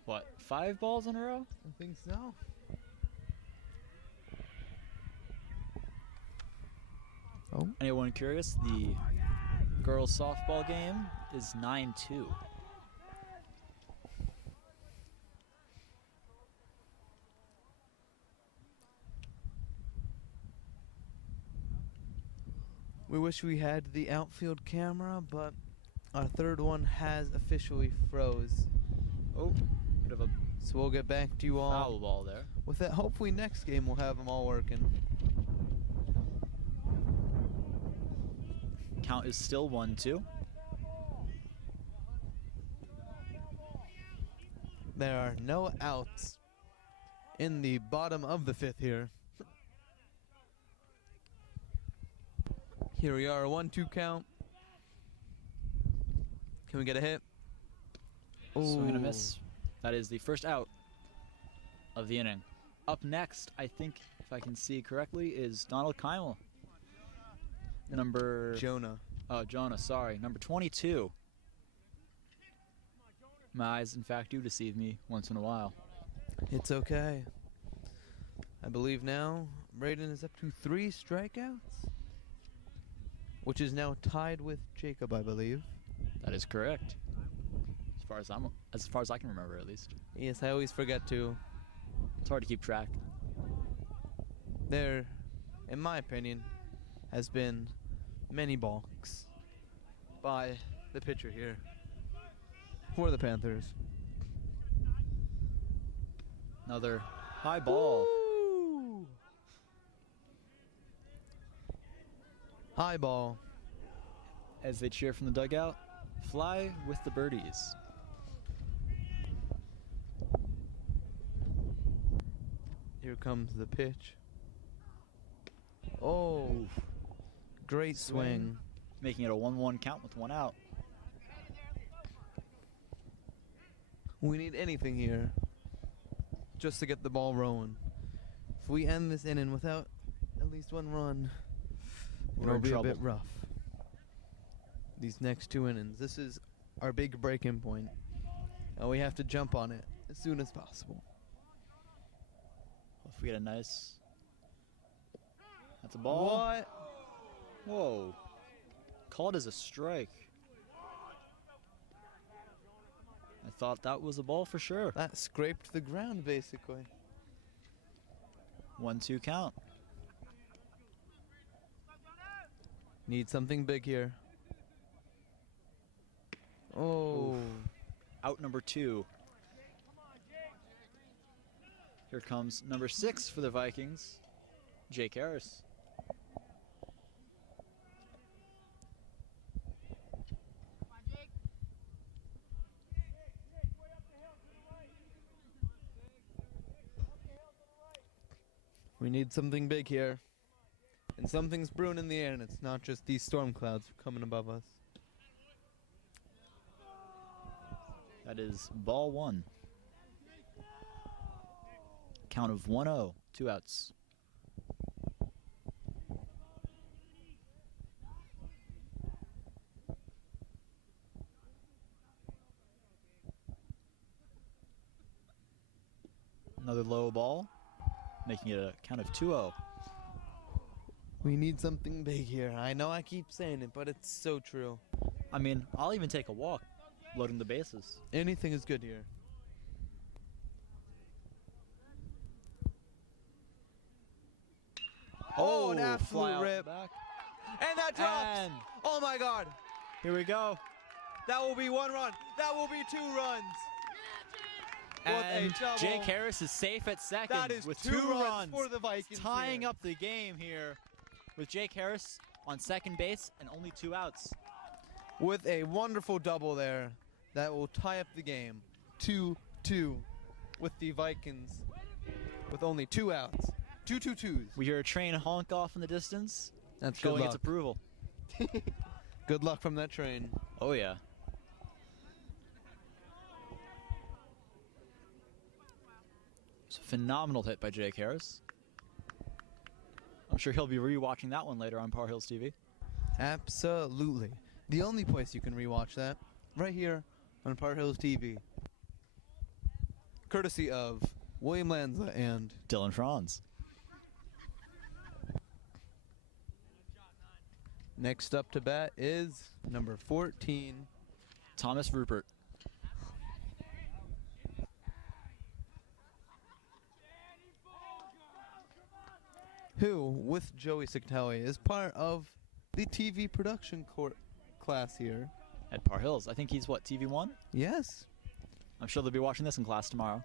what, 5 balls in a row? I think so. Oh. Anyone curious? The girls' softball game is 9-2. We wish we had the outfield camera, but our third one has officially froze. Oh, bit of a So we'll get back to you all foul ball there. with that. Hopefully next game we'll have them all working. Count is still 1-2. There are no outs in the bottom of the fifth here. Here we are, 1-2 count. Can we get a hit? Swing and a Ooh. miss. That is the first out of the inning. Up next, I think, if I can see correctly, is Donald Keimel. Number... Jonah. Oh, Jonah, sorry. Number 22. My eyes, in fact, do deceive me once in a while. It's okay. I believe now Braden is up to 3 strikeouts, which is now tied with Jacob, I believe. That is correct. As far as I can remember, at least. Yes, I always forget to. It's hard to keep track. There, in my opinion, has been many balks by the pitcher here for the Panthers. Another high ball. Woo! High ball. As they cheer from the dugout, fly with the birdies. Here comes the pitch. Oh, great swing. Making it a 1-1 count with 1 out. We need anything here just to get the ball rolling. If we end this inning without at least 1 run, We're it'll in be trouble. a bit rough. These next 2 innings, this is our big breaking point, and we have to jump on it as soon as possible. If we get a nice... That's a ball. What? Whoa. Called as a strike. I thought that was a ball for sure. That scraped the ground, basically. 1-2 count. Need something big here. Oh. Out number 2. Here comes number 6 for the Vikings, Jake Harris. We need something big here. And something's brewing in the air, and it's not just these storm clouds coming above us. That is ball 1. Count of 1-0, 2 outs. Another low ball, making it a count of 2-0. We need something big here. I know I keep saying it, but it's so true. I mean, I'll even take a walk loading the bases. Anything is good here. Oh, an absolute rip. Back. And that drops. And Oh my God. here we go. That will be 1 run. That will be 2 runs. What And a double. Jake Harris is safe at second That is with 2 2 runs. for the Vikings. Tying here. up the game here with Jake Harris on second base and only 2 outs. With a wonderful double there that will tie up the game. 2-2 with the Vikings with only 2 outs. 2-2-2s. We hear a train honk off in the distance, That's good showing its luck. approval. Good luck from that train. Oh yeah. It's a phenomenal hit by Jake Harris. I'm sure he'll be rewatching that one later on Par Hills TV. Absolutely. The only place you can rewatch that, right here on Par Hills TV. Courtesy of William Lanza and Dylan Franz. next up to bat is number 14. Thomas Rupert. Who, with Joey Sictelli, is part of the TV production class here. At Par Hills. I think he's what, TV1? Yes, I'm sure they'll be watching this in class tomorrow.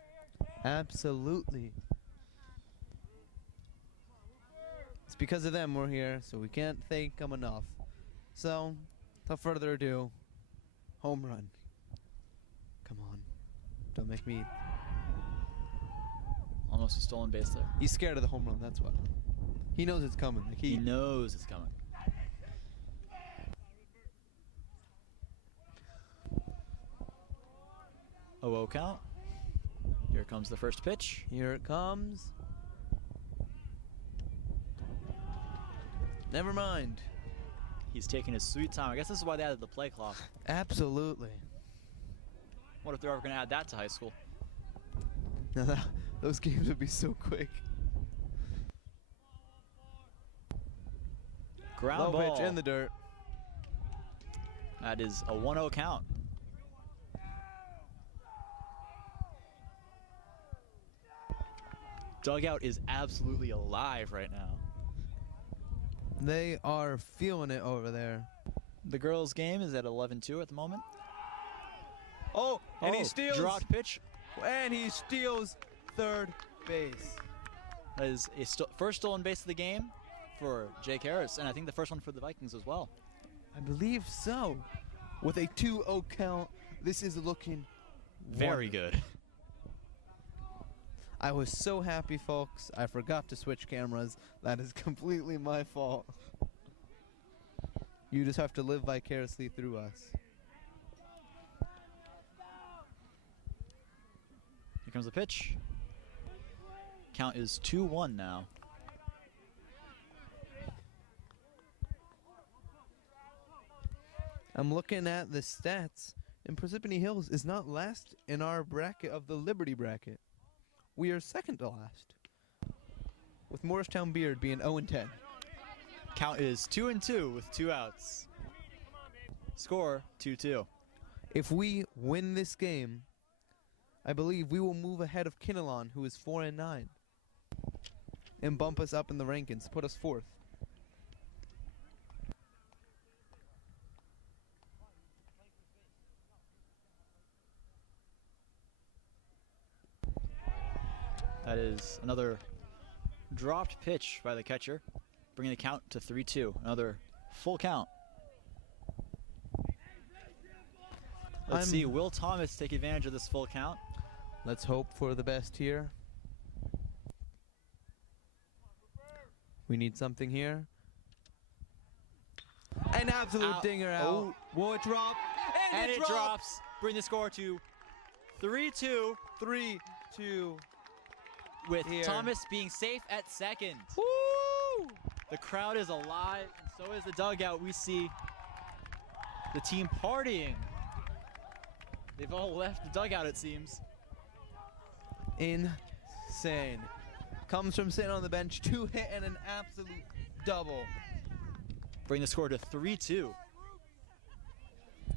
absolutely. It's because of them we're here, so we can't thank them enough. So, without further ado, home run. Come on. Don't make me... Almost a stolen base there. He's scared of the home run, that's what. He knows it's coming. Like He knows it's coming. 0-0 count. Here comes the first pitch. Here it comes. Never mind. He's taking his sweet time. I guess this is why they added the play clock. Absolutely. What if they're ever going to add that to high school? Now those games would be so quick. Ground Low ball. pitch in the dirt. That is a 1-0 count. Dugout is absolutely alive right now. They are feeling it over there. The girls' game is at 11-2 at the moment. Oh, and he steals. Dropped pitch. And he steals third base. That is a first stolen base of the game for Jake Harris, and I think the first one for the Vikings as well. I believe so. With a 2-0 count, this is looking Very wonderful. good. I was so happy, folks. I forgot to switch cameras. That is completely my fault. You just have to live vicariously through us. Here comes the pitch. Count is 2-1 now. I'm looking at the stats, and Parsippany Hills is not last in our bracket of the Liberty bracket. We are second to last, with Morristown Beard being 0-10. Count is 2-2 with 2 outs. Score 2-2. If we win this game, I believe we will move ahead of Kinnelon, who is 4-9, and bump us up in the rankings, put us 4th. That is another dropped pitch by the catcher, bringing the count to 3-2. Another full count. Let's see, will Thomas take advantage of this full count? Let's hope for the best here. We need something here. An absolute dinger out. Oh. Will it drop? And it drops. Bring the score to 3-2 3-2. with Here. Thomas being safe at second. Woo! The crowd is alive, and so is the dugout. We see the team partying. They've all left the dugout, it seems. Insane. Comes from sitting on the bench, 2 hit and an absolute double. Bring the score to 3-2.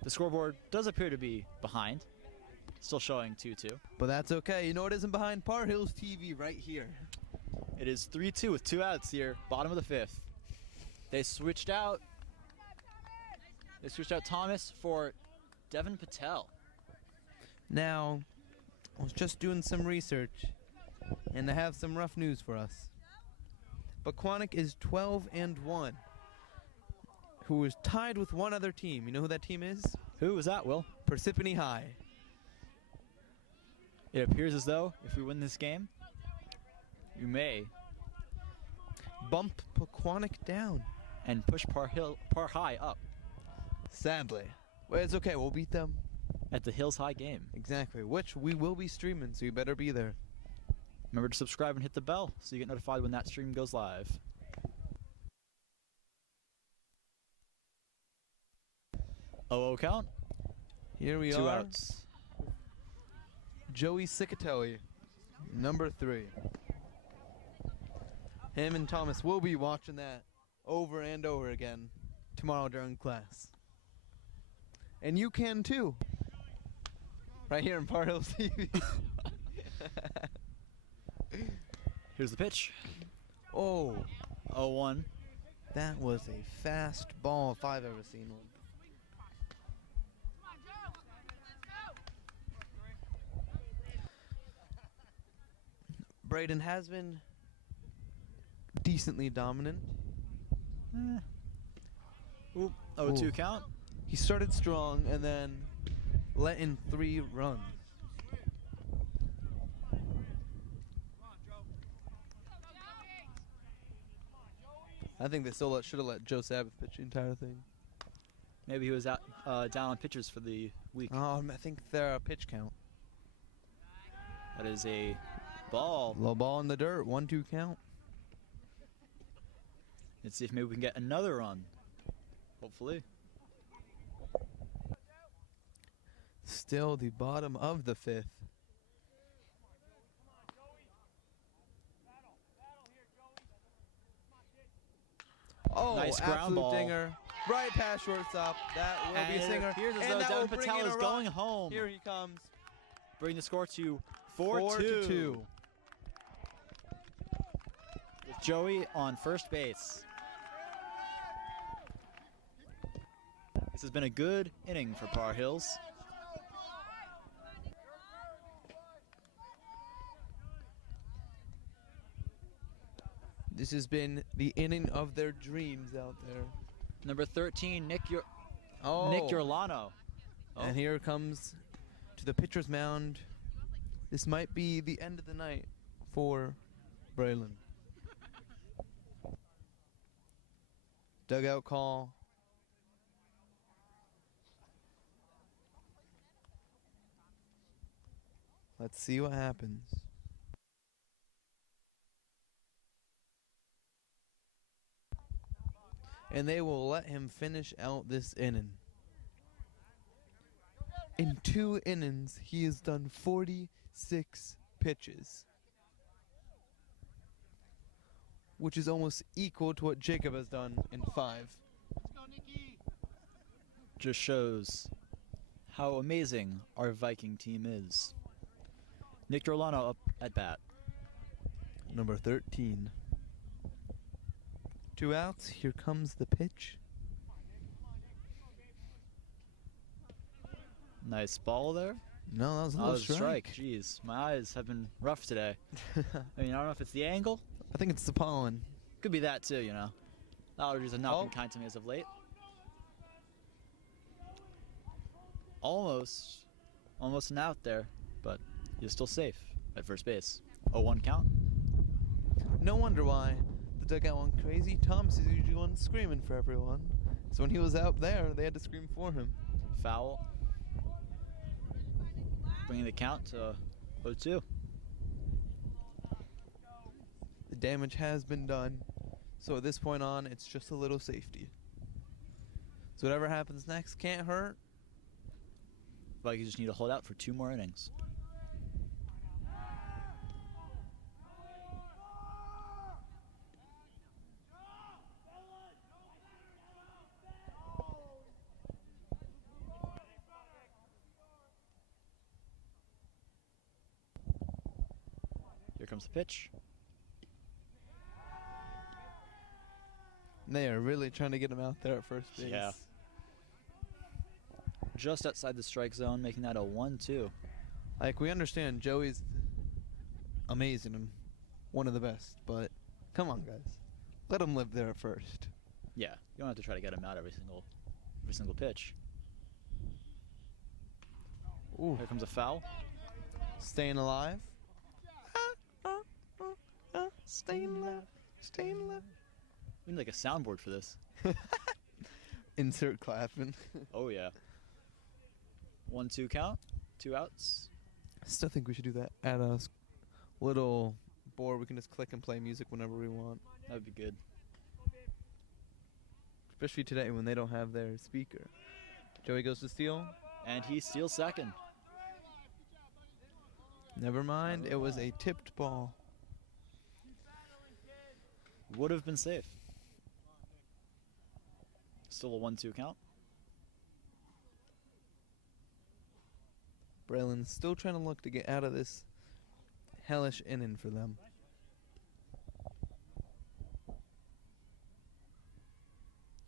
The scoreboard does appear to be behind. Still showing 2-2. But that's okay. You know what isn't behind? Par Hills TV right here. It is 3-2 with 2 outs here, bottom of the 5th. They switched out Thomas for Devin Patel. Now, I was just doing some research, and I have some rough news for us. Pequannock is 12-1, who is tied with one other team. You know who that team is? Who is that, Will? Parsippany High. It appears as though if we win this game, you may Bump Pequannock down. And push Par High up. Sadly. Well, it's okay. We'll beat them. At the Hills High game. Exactly. Which we will be streaming, so you better be there. Remember to subscribe and hit the bell so you get notified when that stream goes live. 0-0 count. Here we 2 are. outs. Joey Cicatelli, number 3. Him and Thomas will be watching that over and over again tomorrow during class. And you can too. Right here in Par Hills TV. Here's the pitch. Oh, 0-1. that was a fast ball if I've ever seen one. Braden has been decently dominant. Ooh, 0-2 Ooh. count. He started strong and then let in 3 runs. I think they still should have let Joe Sabbath pitch the entire thing. Maybe he was out, down on pitchers for the week. I think they're a pitch count. That is a ball. Low ball in the dirt, 1-2 count. Let's see if maybe we can get another run. Hopefully. Still the bottom of the 5th. Oh, Nice ground absolute ball. Dinger. Right past shortstop. That will be a singer. Here's as And though that Devin will bring Patel in a is run. going home. Here he comes. Bring the score to 4-2. 4-2. With Joey on first base. This has been a good inning for Par Hills. This has been the inning of their dreams out there. Number 13, Nick Oh. Yorlano. And here comes to the pitcher's mound. This might be the end of the night for Braylon. Dugout call. Let's see what happens. And they will let him finish out this inning. In 2 innings, he has done 46 pitches, which is almost equal to what Jacob has done in 5. Just shows how amazing our Viking team is. Nick Yorlano up at bat. Number 13. 2 outs. Here comes the pitch. Nice ball there. No, that was a Oh, little that was a strike. Jeez, my eyes have been rough today. I mean, I don't know if it's the angle. I think it's the pollen. Could be that too, you know. Allergies have not Oh. been kind to me as of late. Almost an out there, but he's still safe at first base. 0-1 count. No wonder why the dugout went crazy. Thomas is usually one screaming for everyone. So when he was out there, they had to scream for him. Foul. Bringing the count to 0-2. The damage has been done. So at this point on, it's just a little safety. So whatever happens next can't hurt. Vikings just need to hold out for 2 more innings. Here comes the pitch. They are really trying to get him out there at first base. Yeah. Just outside the strike zone, making that a 1-2. Like, we understand Joey's amazing and one of the best, but come on, guys. Let him live there at first. Yeah, you don't have to try to get him out every single pitch. Ooh. Here comes a foul. Staying alive. Staying alive. Staying alive. We need like a soundboard for this. Insert clapping. Oh, yeah. 1-2 count. 2 outs. I still think we should do that. Add a little board. We can just click and play music whenever we want. That would be good. Especially today when they don't have their speaker. Joey goes to steal. And he steals second. Never mind. It was a tipped ball. Would have been safe. Still a 1-2 count. Braylon's still trying to look to get out of this hellish inning for them.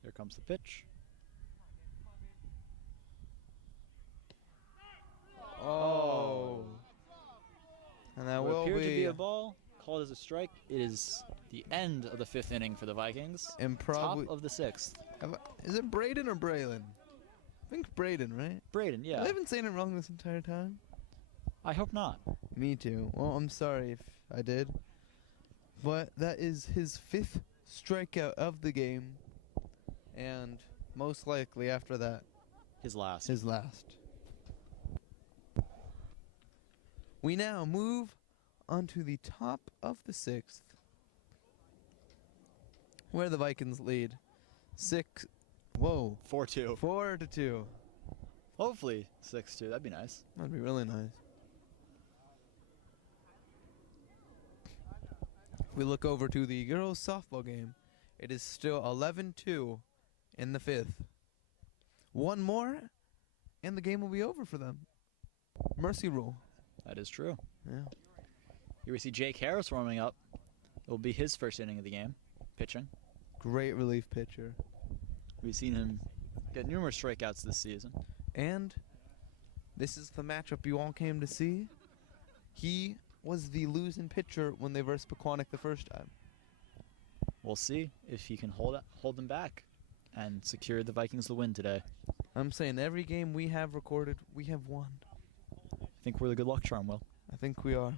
Here comes the pitch. Oh. And that What will appeared to be be a ball, called as a strike. It is the end of the 5th inning for the Vikings. and probably Top of the 6th. is it Braden or Braylon? I think Braden, right? Braden, yeah. Have I been saying it wrong this entire time? I hope not. Me too. Well, I'm sorry if I did. But that is his 5th strikeout of the game. And most likely after that, His last. his last. We now move onto the top of the 6th, where the Vikings lead 4-2. 4-2. Hopefully 6-2. That'd be nice. That'd be really nice. We look over to the girls' softball game. It is still 11-2 in the 5th. One more, and the game will be over for them. Mercy rule. That is true. Yeah. Here we see Jake Harris warming up. It will be his first inning of the game, pitching. Great relief pitcher. We've seen him get numerous strikeouts this season. And this is the matchup you all came to see. He was the losing pitcher when they versed Pequannock the first time. We'll see if he can hold them back and secure the Vikings the win today. I'm saying every game we have recorded, we have won. I think we're the good luck charm, Will. I think we are.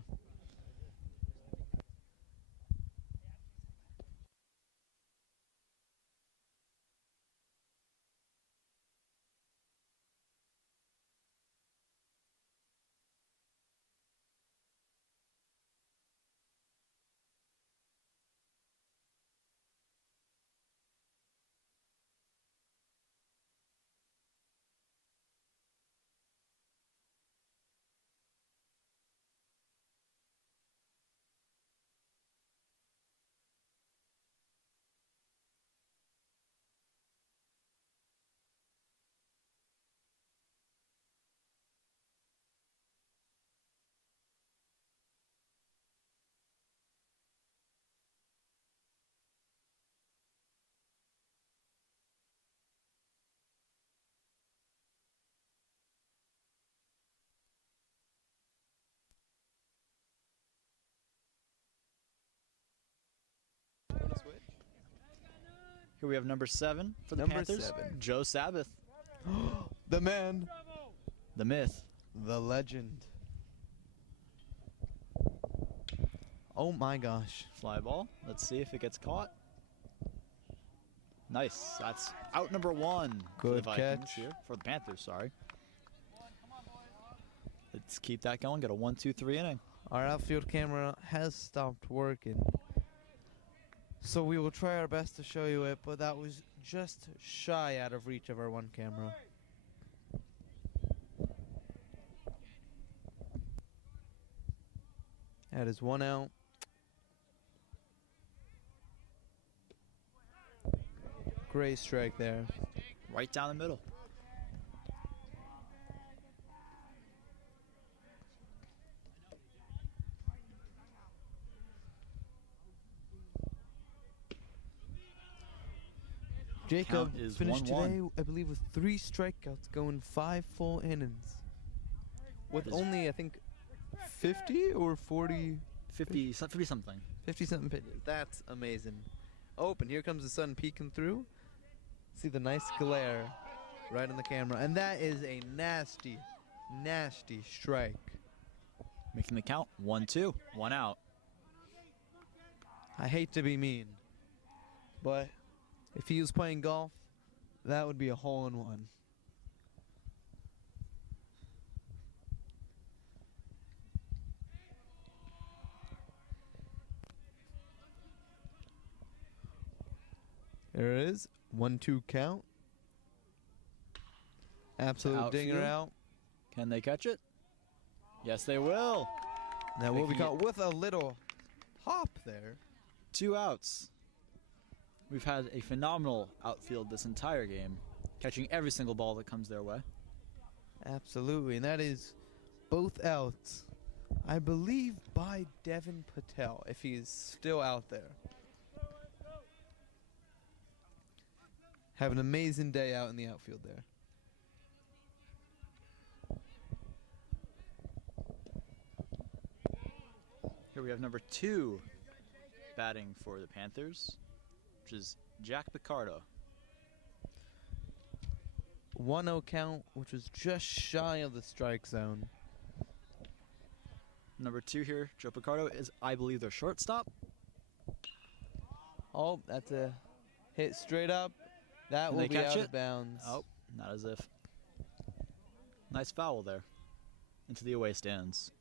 Here we have number 7 for the Number Panthers. 7. Joe Sabbath, The man, the myth. the legend. Oh my gosh. Fly ball. Let's see if it gets caught. Nice. That's out number 1 for the Good Vikings catch. here. For the Panthers, sorry. Let's keep that going. Get a 1-2-3 inning. Our outfield camera has stopped working. So we will try our best to show you it, but that was just shy out of reach of our one camera. That is 1 out. Great strike there. Right down the middle. Jacob Count is finished 1-1. today, I believe, with 3 strikeouts, going 5 full innings. With only, I think, 50 or 40? 50 something. 50-something pitches. That's amazing. Oh, and here comes the sun peeking through. See the nice glare right on the camera. And that is a nasty, nasty strike. Making the count 1-2, 1 out. I hate to be mean, but if he was playing golf, that would be a hole-in-one. There it is. 1-2 count. Absolute dinger out. Can they catch it? Yes, they will. That will be caught with a little hop there. 2 outs. We've had a phenomenal outfield this entire game, catching every single ball that comes their way. Absolutely, and that is both outs, I believe, by Devin Patel, if he is still out there. Have an amazing day out in the outfield there. Here we have number 2 batting for the Panthers, which is Jack Picardo. 1-0 count, which was just shy of the strike zone. Number 2 here, Joe Picardo, is, I believe, their shortstop. Oh, that's a hit straight up. That will be out of bounds. Oh, not as if. Nice foul there into the away stands.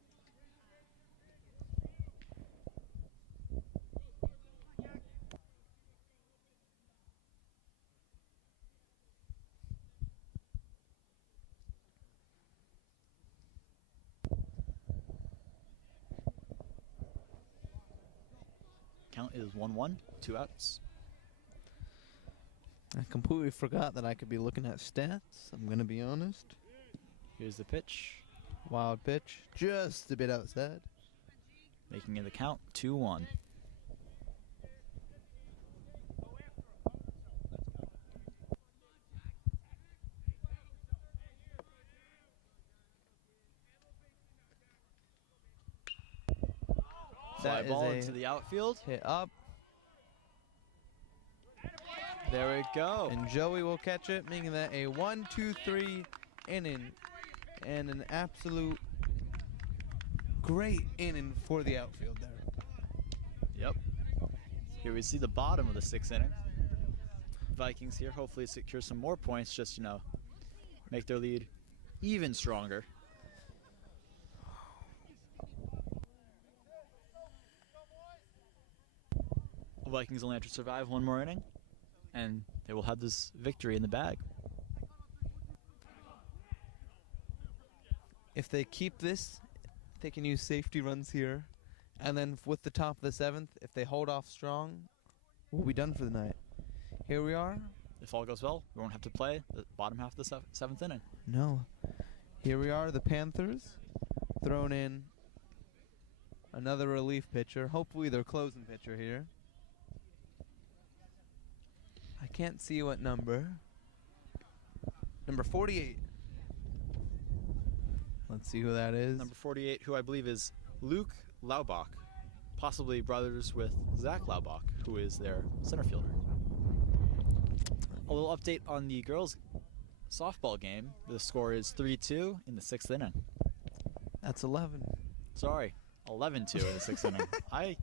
Count is 1-1, 2 outs. I completely forgot that I could be looking at stats. I'm going to be honest. Here's the pitch, Wild pitch. Just a bit outside. making it the count 2-1. Fly That ball is into a the outfield. hit up. There we go. And Joey will catch it, making that a 1-2-3 inning. And an absolute great inning for the outfield there. Yep. Here we see the bottom of the 6th inning. Vikings here hopefully secure some more points, just, make their lead even stronger. The Vikings only have to survive one more inning, and they will have this victory in the bag. If they keep this, they can use safety runs here. And then with the top of the 7th, if they hold off strong, we'll be done for the night. Here we are. If all goes well, we won't have to play the bottom half of the 7th inning. No. Here we are, the Panthers, thrown in another relief pitcher. Hopefully their closing pitcher here. I can't see what number. Number 48. Let's see who that is. Number 48, who I believe is Luke Laubach, possibly brothers with Zach Laubach, who is their center fielder. A little update on the girls' softball game. The score is 3-2 in the 6th inning. That's 11. Sorry, 11-2 in the 6th inning. Then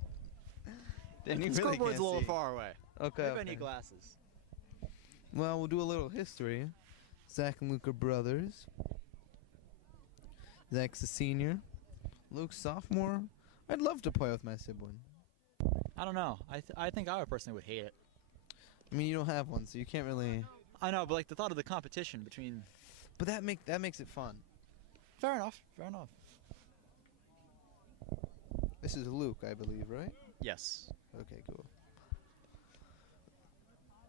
The you really scoreboard's can't a little see. far away. Okay. Maybe I okay. need glasses. Well, we'll do a little history. Zach and Luke are brothers. Zach's a senior. Luke's sophomore. I'd love to play with my sibling. I don't know. I think I personally would hate it. I mean, you don't have one, so you can't really. I know, but like the thought of the competition between. But that makes it fun. Fair enough. Fair enough. This is Luke, I believe, right? Yes. Okay, cool.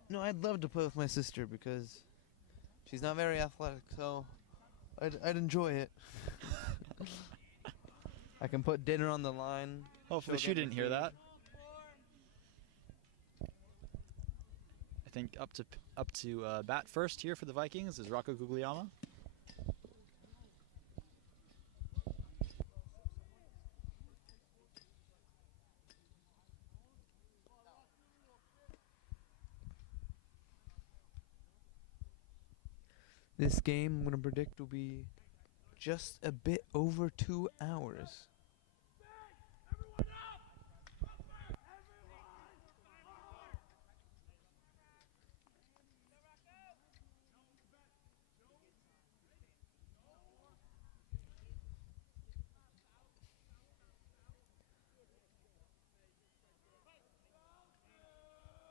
No, I'd love to play with my sister because she's not very athletic, so I'd enjoy it. I can put dinner on the line. Hopefully she'll she get didn't the hear food. that. I think up to Up to bat first here for the Vikings is Rocco Guglielmo. This game, I'm going to predict, will be just a bit over 2 hours.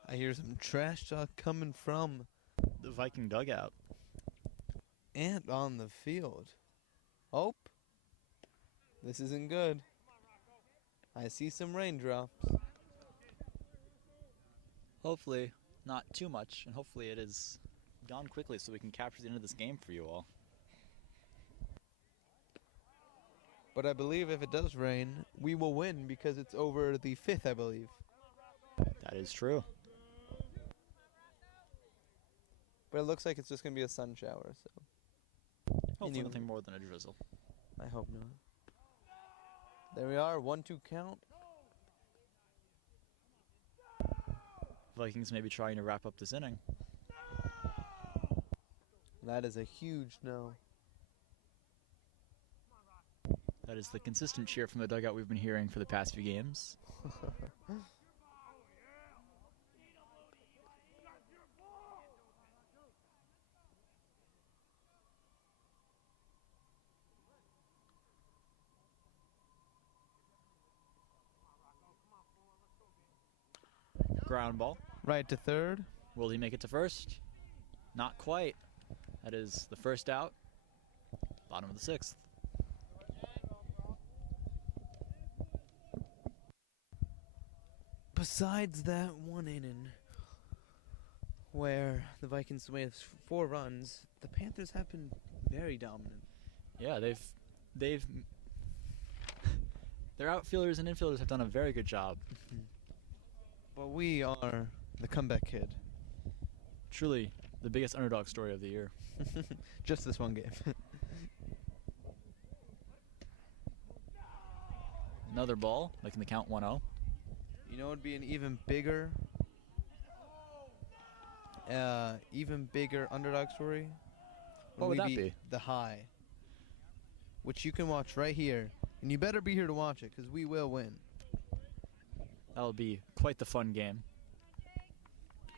I hear some trash talk coming from The Viking dugout. and on the field. Oh, this isn't good. I see some raindrops. Hopefully not too much, and hopefully it is gone quickly so we can capture the end of this game for you all. But I believe if it does rain, we will win because it's over the 5th, I believe. That is true. But it looks like it's just going to be a sun shower, so Hopefully Anyway. nothing more than a drizzle. I hope not. There we are, 1-2 count. Vikings may be trying to wrap up this inning. That is a huge no. That is the consistent cheer from the dugout we've been hearing for the past few games. Ground ball. Right to third. Will he make it to first? Not quite. That is the first out. Bottom of the 6th. Besides that one inning where the Vikings made 4 runs, the Panthers have been very dominant. Yeah, they've their outfielders and infielders have done a very good job. But we are the comeback kid. Truly the biggest underdog story of the year. Just this one game. Another ball, making the count 1-0. You know, it'd be an even bigger underdog story. What would that we beat be? The High, which you can watch right here, and you better be here to watch it because we will win. That'll be quite the fun game.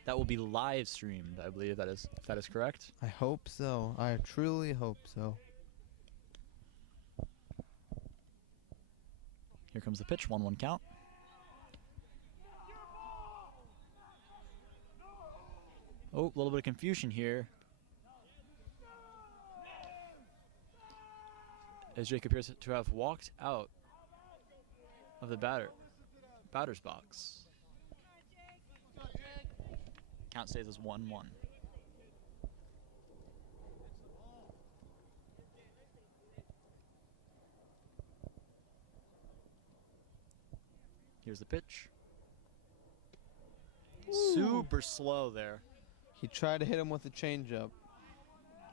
That will be live streamed, I believe that is, if that is correct. I hope so. I truly hope so. Here comes the pitch, 1-1 count. Oh, a little bit of confusion here. As Jake appears to have walked out of the batter's box. Count stays as 1-1. Here's the pitch. Ooh. Super slow there. He tried to hit him with a changeup.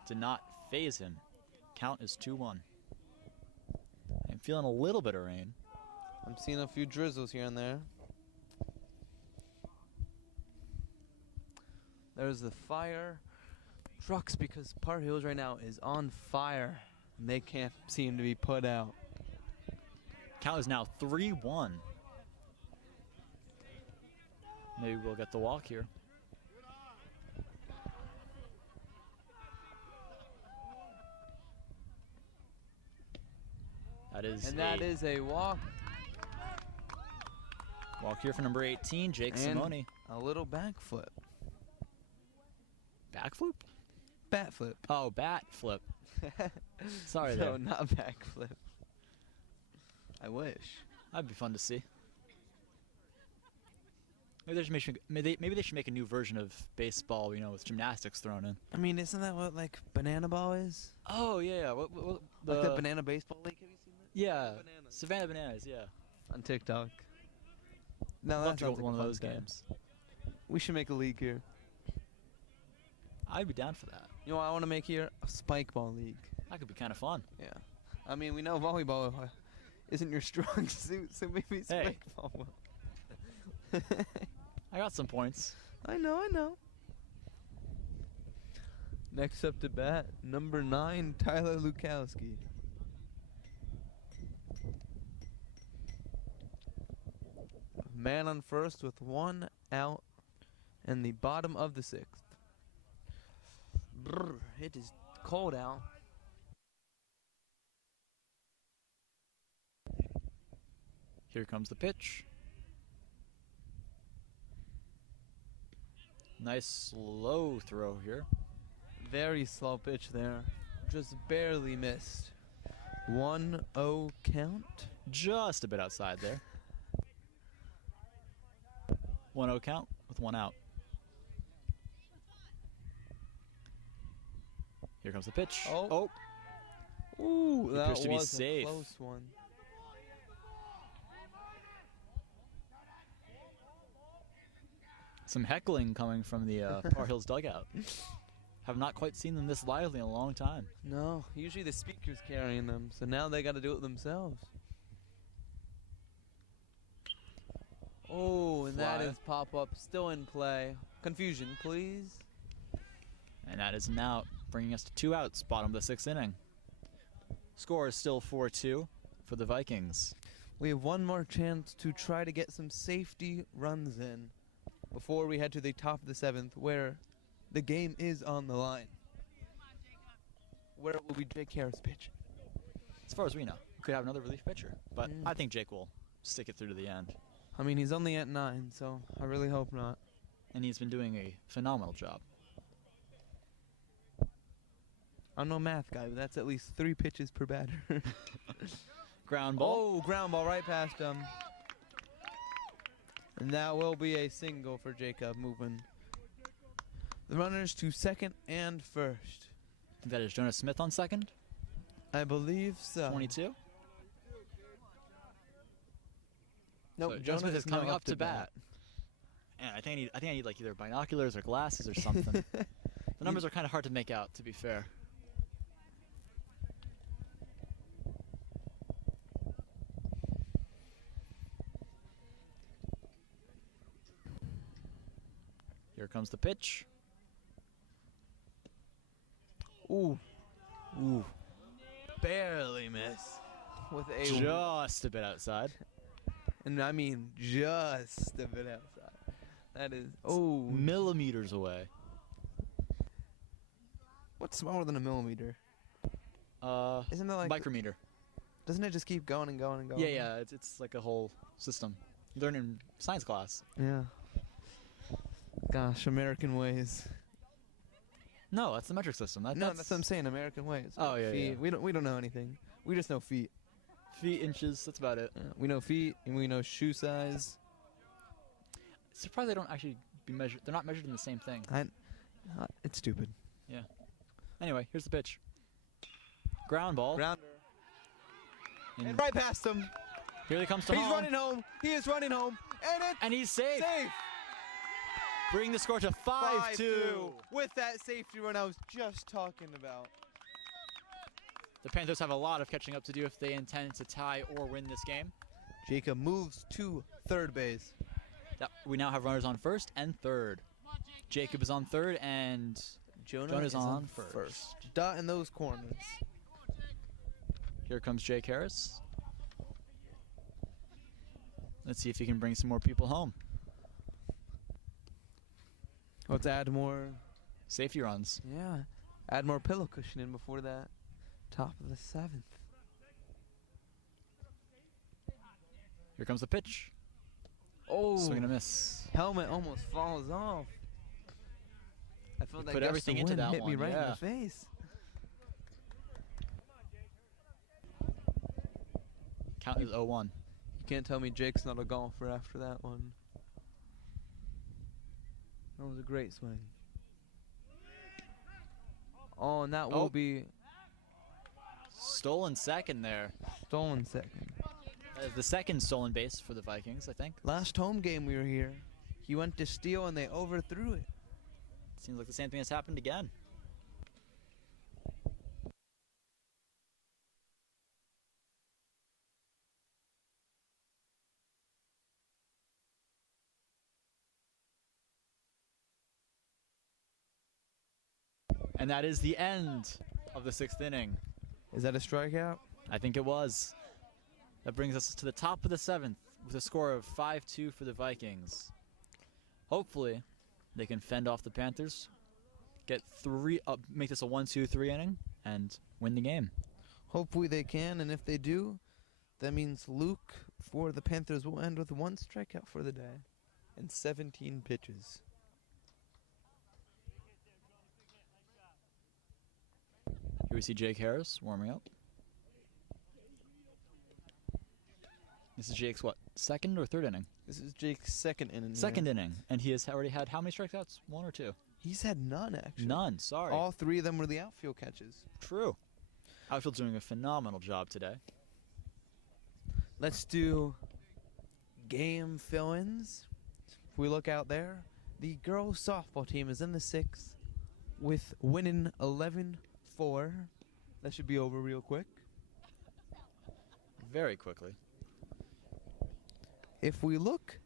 Did not phase him. Count is 2-1. I'm feeling a little bit of rain. I'm seeing a few drizzles here and there. There's the fire trucks because Park Hills right now is on fire. And they can't seem to be put out. Count is now 3-1. Maybe we'll get the walk here. That is a walk. Walk here for number 18, Jake Simone. A little backflip. Backflip? Batflip. Oh, bat flip. Sorry No, there. not backflip. I wish. That'd be fun to see. Maybe they should make a new version of baseball, you know, with gymnastics thrown in. I mean, isn't that what, like, banana ball is? Oh, yeah. What, Like the banana baseball league? Have you seen that? Yeah. Bananas. Savannah Bananas, yeah. On TikTok. No, I'd that love to go sounds to like one a of fun those time. games. We should make a league here. I'd be down for that. You know what I want to make here? A spike ball league. That could be kind of fun. Yeah. I mean, we know volleyball isn't your strong suit, so maybe spike ball will. I got some points. I know. Next up to bat, number 9, Tyler Lukowski. Man on first with 1 out in the bottom of the 6th. Brr, it is cold out. Here comes the pitch. Nice slow throw here. Very slow pitch there. Just barely missed. 1-0 count. Just a bit outside there. 1-0 count with 1 out. Here comes the pitch. Oh. Ooh, that appears to be was safe. a close one. Some heckling coming from the Par Hills dugout. Have not quite seen them this lively in a long time. No, usually the speaker's carrying them, so now they got to do it themselves. Oh, and that is pop-up still in play. Confusion, please. And that is an out, bringing us to 2 outs, bottom of the 6th inning. Score is still 4-2 for the Vikings. We have one more chance to try to get some safety runs in before we head to the top of the 7th, where the game is on the line. Where will be Jake Harris pitch? As far as we know, we could have another relief pitcher, but I think Jake will stick it through to the end. I mean, he's only at 9, so I really hope not. And he's been doing a phenomenal job. I'm no math guy, but that's at least 3 pitches per batter. Ground ball. Oh, ground ball right past him. And that will be a single for Jacob, moving the runners to 2nd and 1st. I think that is Jonas Smith on 2nd. I believe so. 22. Nope, So Jonas Smith is coming up to bat. And I think I need like either binoculars or glasses or something. The numbers are kind of hard to make out, to be fair. Here comes the pitch. Ooh, Ooh, barely miss. With a just a bit outside. and I mean just a bit outside. That is Millimeters away. What's smaller than a millimeter? Isn't that like Micrometer. Doesn't it just keep going and going and going? Yeah. It's like a whole system. You learn in science class. Yeah. Gosh, American ways. No, that's the metric system. That's what I'm saying. American ways. Oh yeah, feet. yeah. We don't know anything. We just know feet. Feet, inches. That's about it. Yeah, we know feet and we know shoe size. Surprised they don't actually be measured. They're not measured in the same thing. It's stupid. Yeah. Anyway, here's the pitch. Ground ball. Grounder. And right past him. Here he comes to He's home. running home. He is running home. And he's safe. Safe. Bring the score to 5-2. With that safety run I was just talking about. The Panthers have a lot of catching up to do if they intend to tie or win this game. Jacob moves to 3rd base. We now have runners on 1st and 3rd. Jacob is on 3rd and Jonah is on first. Dot in those corners. Here comes Jake Harris. Let's see if he can bring some more people home. Let's add more safety runs. Yeah. Add more pillow cushioning before that top of the 7th. Here comes the pitch. Oh. Swing and a miss. Helmet almost falls off. I felt put everything into that hit one. me right in Yeah. the face. Count is 0-1. You can't tell me Jake's not a golfer after that one. That was a great swing. Oh, and that will be stolen second there. Stolen second. That is the second stolen base for the Vikings, I think. Last home game we were here, he went to steal and they overthrew it. Seems like the same thing has happened again. And that is the end of the 6th inning. Is that a strikeout? I think it was. That brings us to the top of the 7th with a score of 5-2 for the Vikings. Hopefully, they can fend off the Panthers, get 3 up, make this a 1-2-3 inning, and win the game. Hopefully they can, and if they do, that means Luke for the Panthers will end with 1 strikeout for the day and 17 pitches. Here we see Jake Harris warming up. This is Jake's, what, 2nd or 3rd inning? This is Jake's 2nd inning. 2nd inning, and he has already had how many strikeouts? 1 or 2? He's had none, actually. None, sorry. All 3 of them were the outfield catches. True. Outfield's doing a phenomenal job today. Let's do game fill-ins. If we look out there, the girls softball team is in the 6th with winning 11-4. That should be over real quick. Very quickly. If we look,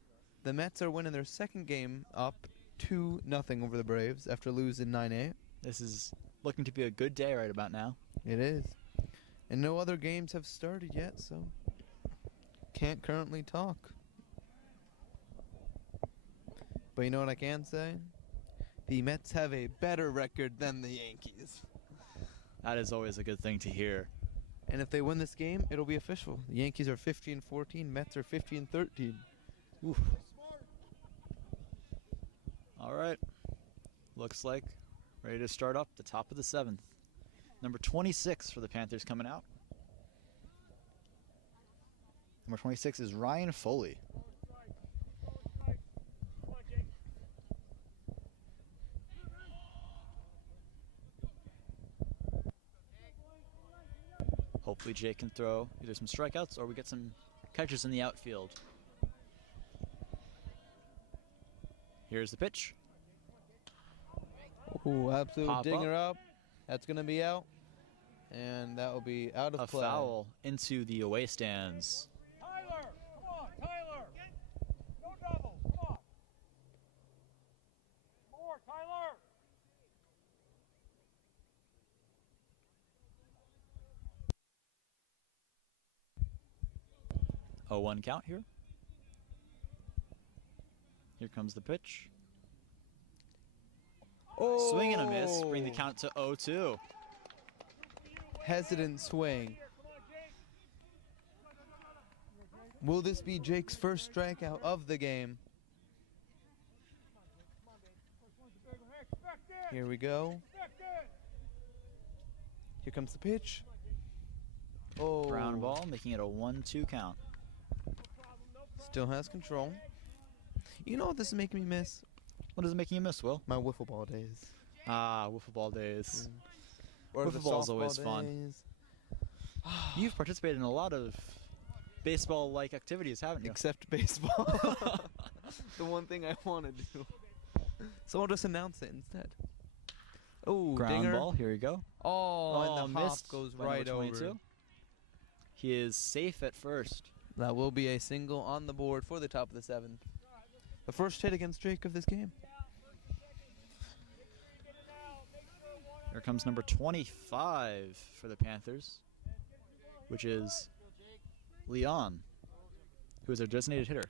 the Mets are winning their 2nd game up 2-0 over the Braves after losing 9-8. This is looking to be a good day right about now. It is. And no other games have started yet, so can't currently talk. But you know what I can say? The Mets have a better record than the Yankees. That is always a good thing to hear. And if they win this game, it'll be official. The Yankees are 15-14, Mets are 15-13. Oof. All right. Looks like ready to start up the top of the 7th. Number 26 for the Panthers coming out. Number 26 is Ryan Foley. Hopefully Jake can throw either some strikeouts or we get some catches in the outfield. Here's the pitch. Ooh, absolute Pop dinger up. That's going to be out. And that will be out of play. A foul into the away stands. Tyler, come on, Tyler. No doubles, come on. More, Tyler. 0-1 count here. Here comes the pitch. Oh! Swing and a miss. Bring the count to 0-2. Hesitant swing. Will this be Jake's first strikeout of the game? Here we go. Here comes the pitch. Oh. Ground ball, making it a 1-2 count. Still has control. You know what this is making me miss? What is it making you miss, Will? My wiffle ball days. Ah, wiffle ball days. Or Wiffle the ball is always softball fun. days. You've participated in a lot of baseball-like activities, haven't you? Except baseball. The one thing I want to do. So I'll just announce it instead. Oh, Ground dinger. ball, here we go. Oh, and the hop missed goes by right number over. 22. He is safe at first. That will be a single on the board for the top of the 7th. The first hit against Jake of this game. Here comes number 25 for the Panthers, which is Leon, who is their designated hitter.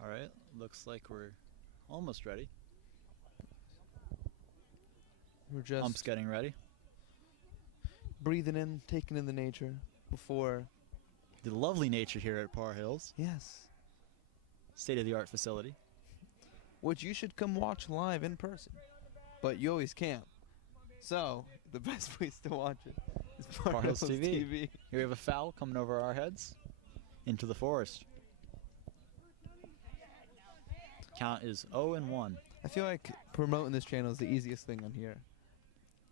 All right, looks like we're almost ready. We're just Ump's getting ready. breathing in, taking in the nature before. The lovely nature here at Par Hills. Yes. State-of-the-art facility. Which you should come watch live in person. But you always can't. So, the best place to watch it is Par Hills TV. Here we have a foul coming over our heads into the forest. Count is 0-1. I feel like promoting this channel is the easiest thing on here.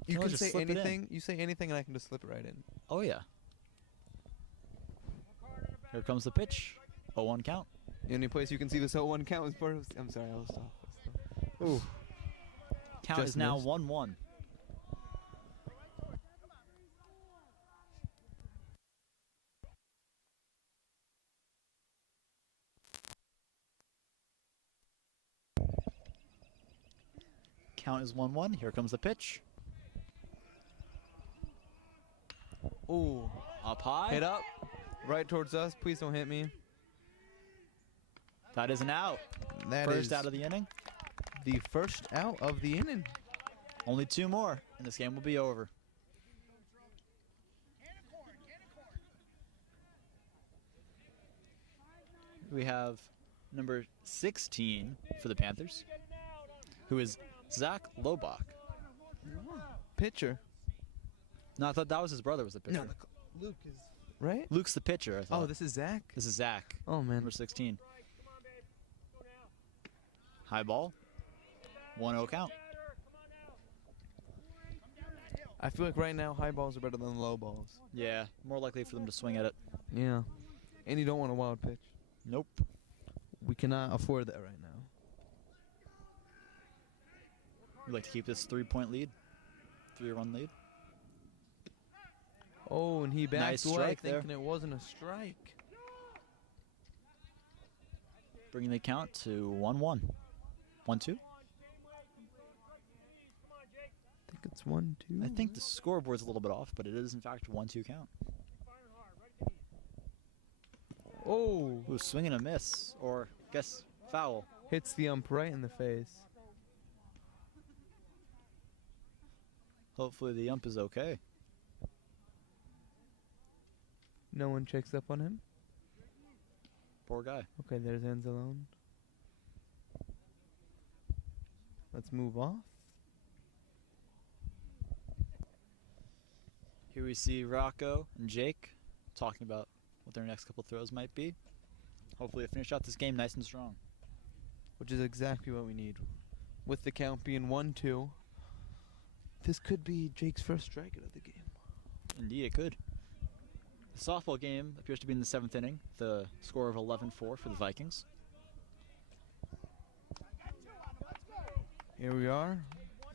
You No, can just say slip it in. anything. You say anything, and I can just slip it right in. Oh, yeah. Here comes the pitch. 0-1 count. The only place you can see this 0-1 count is part of. I'm sorry, I'll stop. Ooh. Count Just is now missed. 1-1. Count is 1-1. Here comes the pitch. Ooh. Up high. Hit up. Right towards us. Please don't hit me. That is an out. That First is out of the inning. the first out of the inning. Only 2 more, and this game will be over. We have number 16 for the Panthers, who is Zach Lobach. Pitcher. No, I thought that was his brother was the pitcher. Luke is right. Luke's the pitcher, I thought. Oh, this is Zach. This is Zach, Oh man. number 16. High ball. 1-0 count. I feel like right now high balls are better than low balls. Yeah, more likely for them to swing at it. Yeah. And you don't want a wild pitch. Nope. We cannot afford that right now. We'd like to keep this 3-point lead. 3-run lead. Oh, and he backed Nice away strike there. thinking it wasn't a strike. Bringing the count to 1-1. 1-2. I think it's 1-2. I think the scoreboard's a little bit off, but it is in fact 1-2 count. Oh, Ooh, swing and a miss, or guess foul. hits the ump right in the face. Hopefully the ump is okay. No one checks up on him. Poor guy. Okay, there's Anzalone. Let's move off. Here we see Rocco and Jake talking about what their next couple throws might be. Hopefully they finish out this game nice and strong. Which is exactly what we need. With the count being 1-2, this could be Jake's first strikeout of the game. Indeed, it could. The softball game appears to be in the 7th inning. The score of 11-4 for the Vikings. Here we are.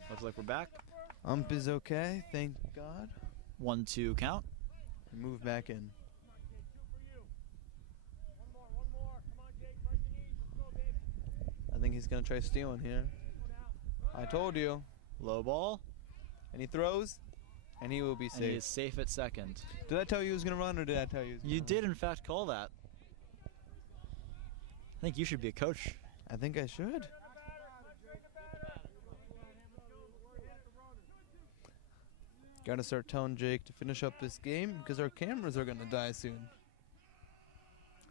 Looks like we're back. Ump is okay, thank God. 1-2 count. And move back in. I think he's going to try stealing here. I told you. Low ball. And he throws, and he will be And he safe. is safe at second. Did I tell you he was going to run, or did I tell you he was gonna You run? did in fact call that. I think you should be a coach. I think I should. Gotta start telling Jake to finish up this game because our cameras are gonna die soon.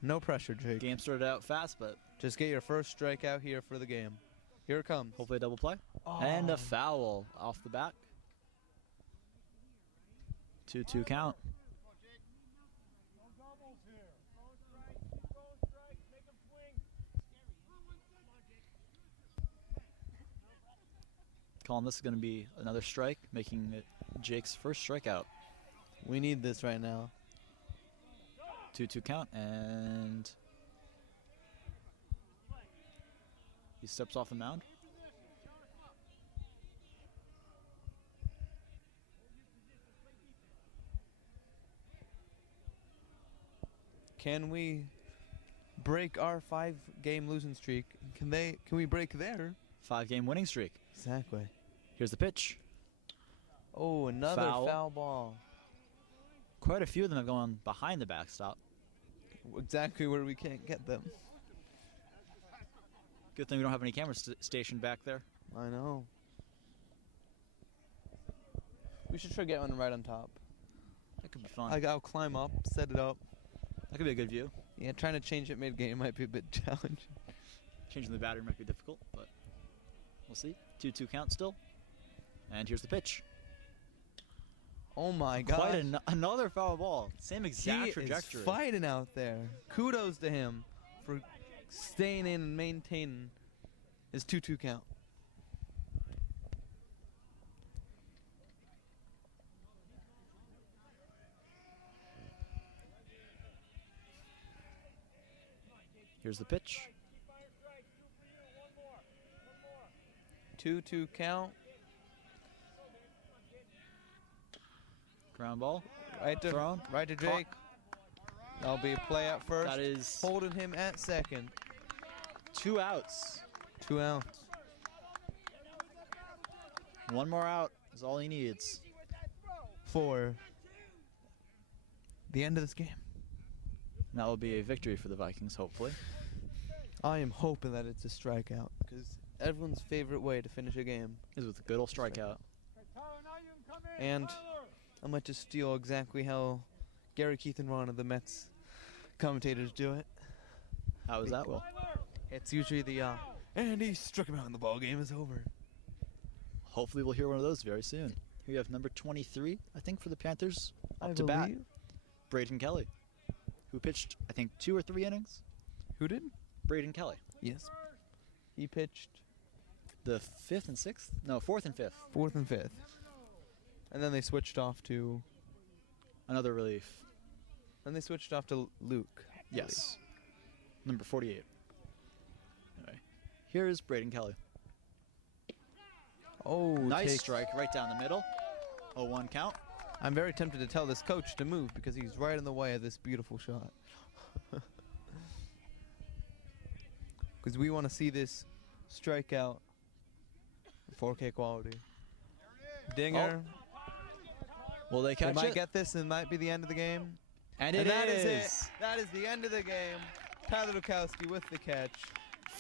No pressure, Jake. Game started out fast, but Just get your first strikeout here for the game. Here it comes. hopefully a double play. Oh. And a foul off the bat. 2-2 count. Calling this is going to be another strike, making it Jake's first strikeout. We need this right now. 2-2 count, and he steps off the mound. Can we break our 5-game losing streak? Can we break there? 5-game winning streak. Exactly. Here's the pitch. Oh, another Foul. foul ball. Quite a few of them have gone behind the backstop. Exactly where we can't get them. Good thing we don't have any cameras stationed back there. I know. We should try to get one right on top. That could be fun. Like, I'll climb up, set it up. That could be a good view. Yeah, trying to change it mid-game might be a bit challenging. Changing the battery might be difficult, but we'll see. 2-2 count still. And here's the pitch. Oh my god. Quite another foul ball. Same exact He trajectory. is fighting out there. Kudos to him for staying in and maintaining his 2-2 count. Here's the pitch. 2-2 count. Ground ball. Right to Thrown. Right to Jake. That'll be a play at first. That is holding him at second. 2 outs. 2 outs. 1 more out is all he needs. For the end of this game. And that will be a victory for the Vikings, hopefully. I am hoping that it's a strikeout, because everyone's favorite way to finish a game Is with a good old strikeout. And I might just steal exactly how Gary, Keith, and Ron of the Mets commentators do it. How is that, Will? It's usually the, and he struck him out and the ball game is over. Hopefully we'll hear one of those very soon. Here you have number 23, I think, for the Panthers. I Up to bat, believe. Braden Kelly, who pitched, I think, 2 or 3 innings. Who did? Braden Kelly. Yes. He pitched The 5th and 6th? No, 4th and 5th. 4th and 5th. And then they switched off to... Another relief. Then they switched off to Luke. I Yes. Number 48. Anyway, here is Braden Kelly. believe. Oh, Nice takes- strike right down the middle. 0-1 count. I'm very tempted to tell this coach to move because he's right in the way of this beautiful shot. Because we want to see this strikeout 4K quality. Dinger. Will they They catch might it? get this and it might be the end of the game. And And it that is it. is. That is the end of the game. Tyler Lukowski with the catch.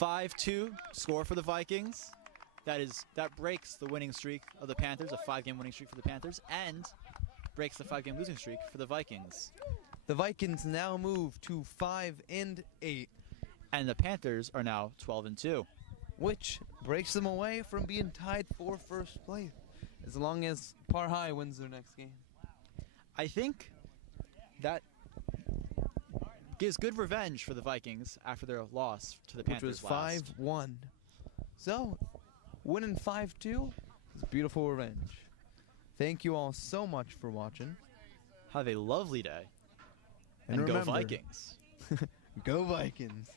5-2 score for the Vikings. That breaks the winning streak of the Panthers, a 5-game winning streak for the Panthers, and breaks the 5-game losing streak for the Vikings. The Vikings now move to 5-8, And the Panthers are now 12-2. which breaks them away from being tied for first place, as long as Par High wins their next game. I think that gives good revenge for the Vikings after their loss to the Which Panthers was last. 5-1. So, winning 5-2 is beautiful revenge. Thank you all so much for watching. Have a lovely day. And And go remember, Vikings. Go Vikings.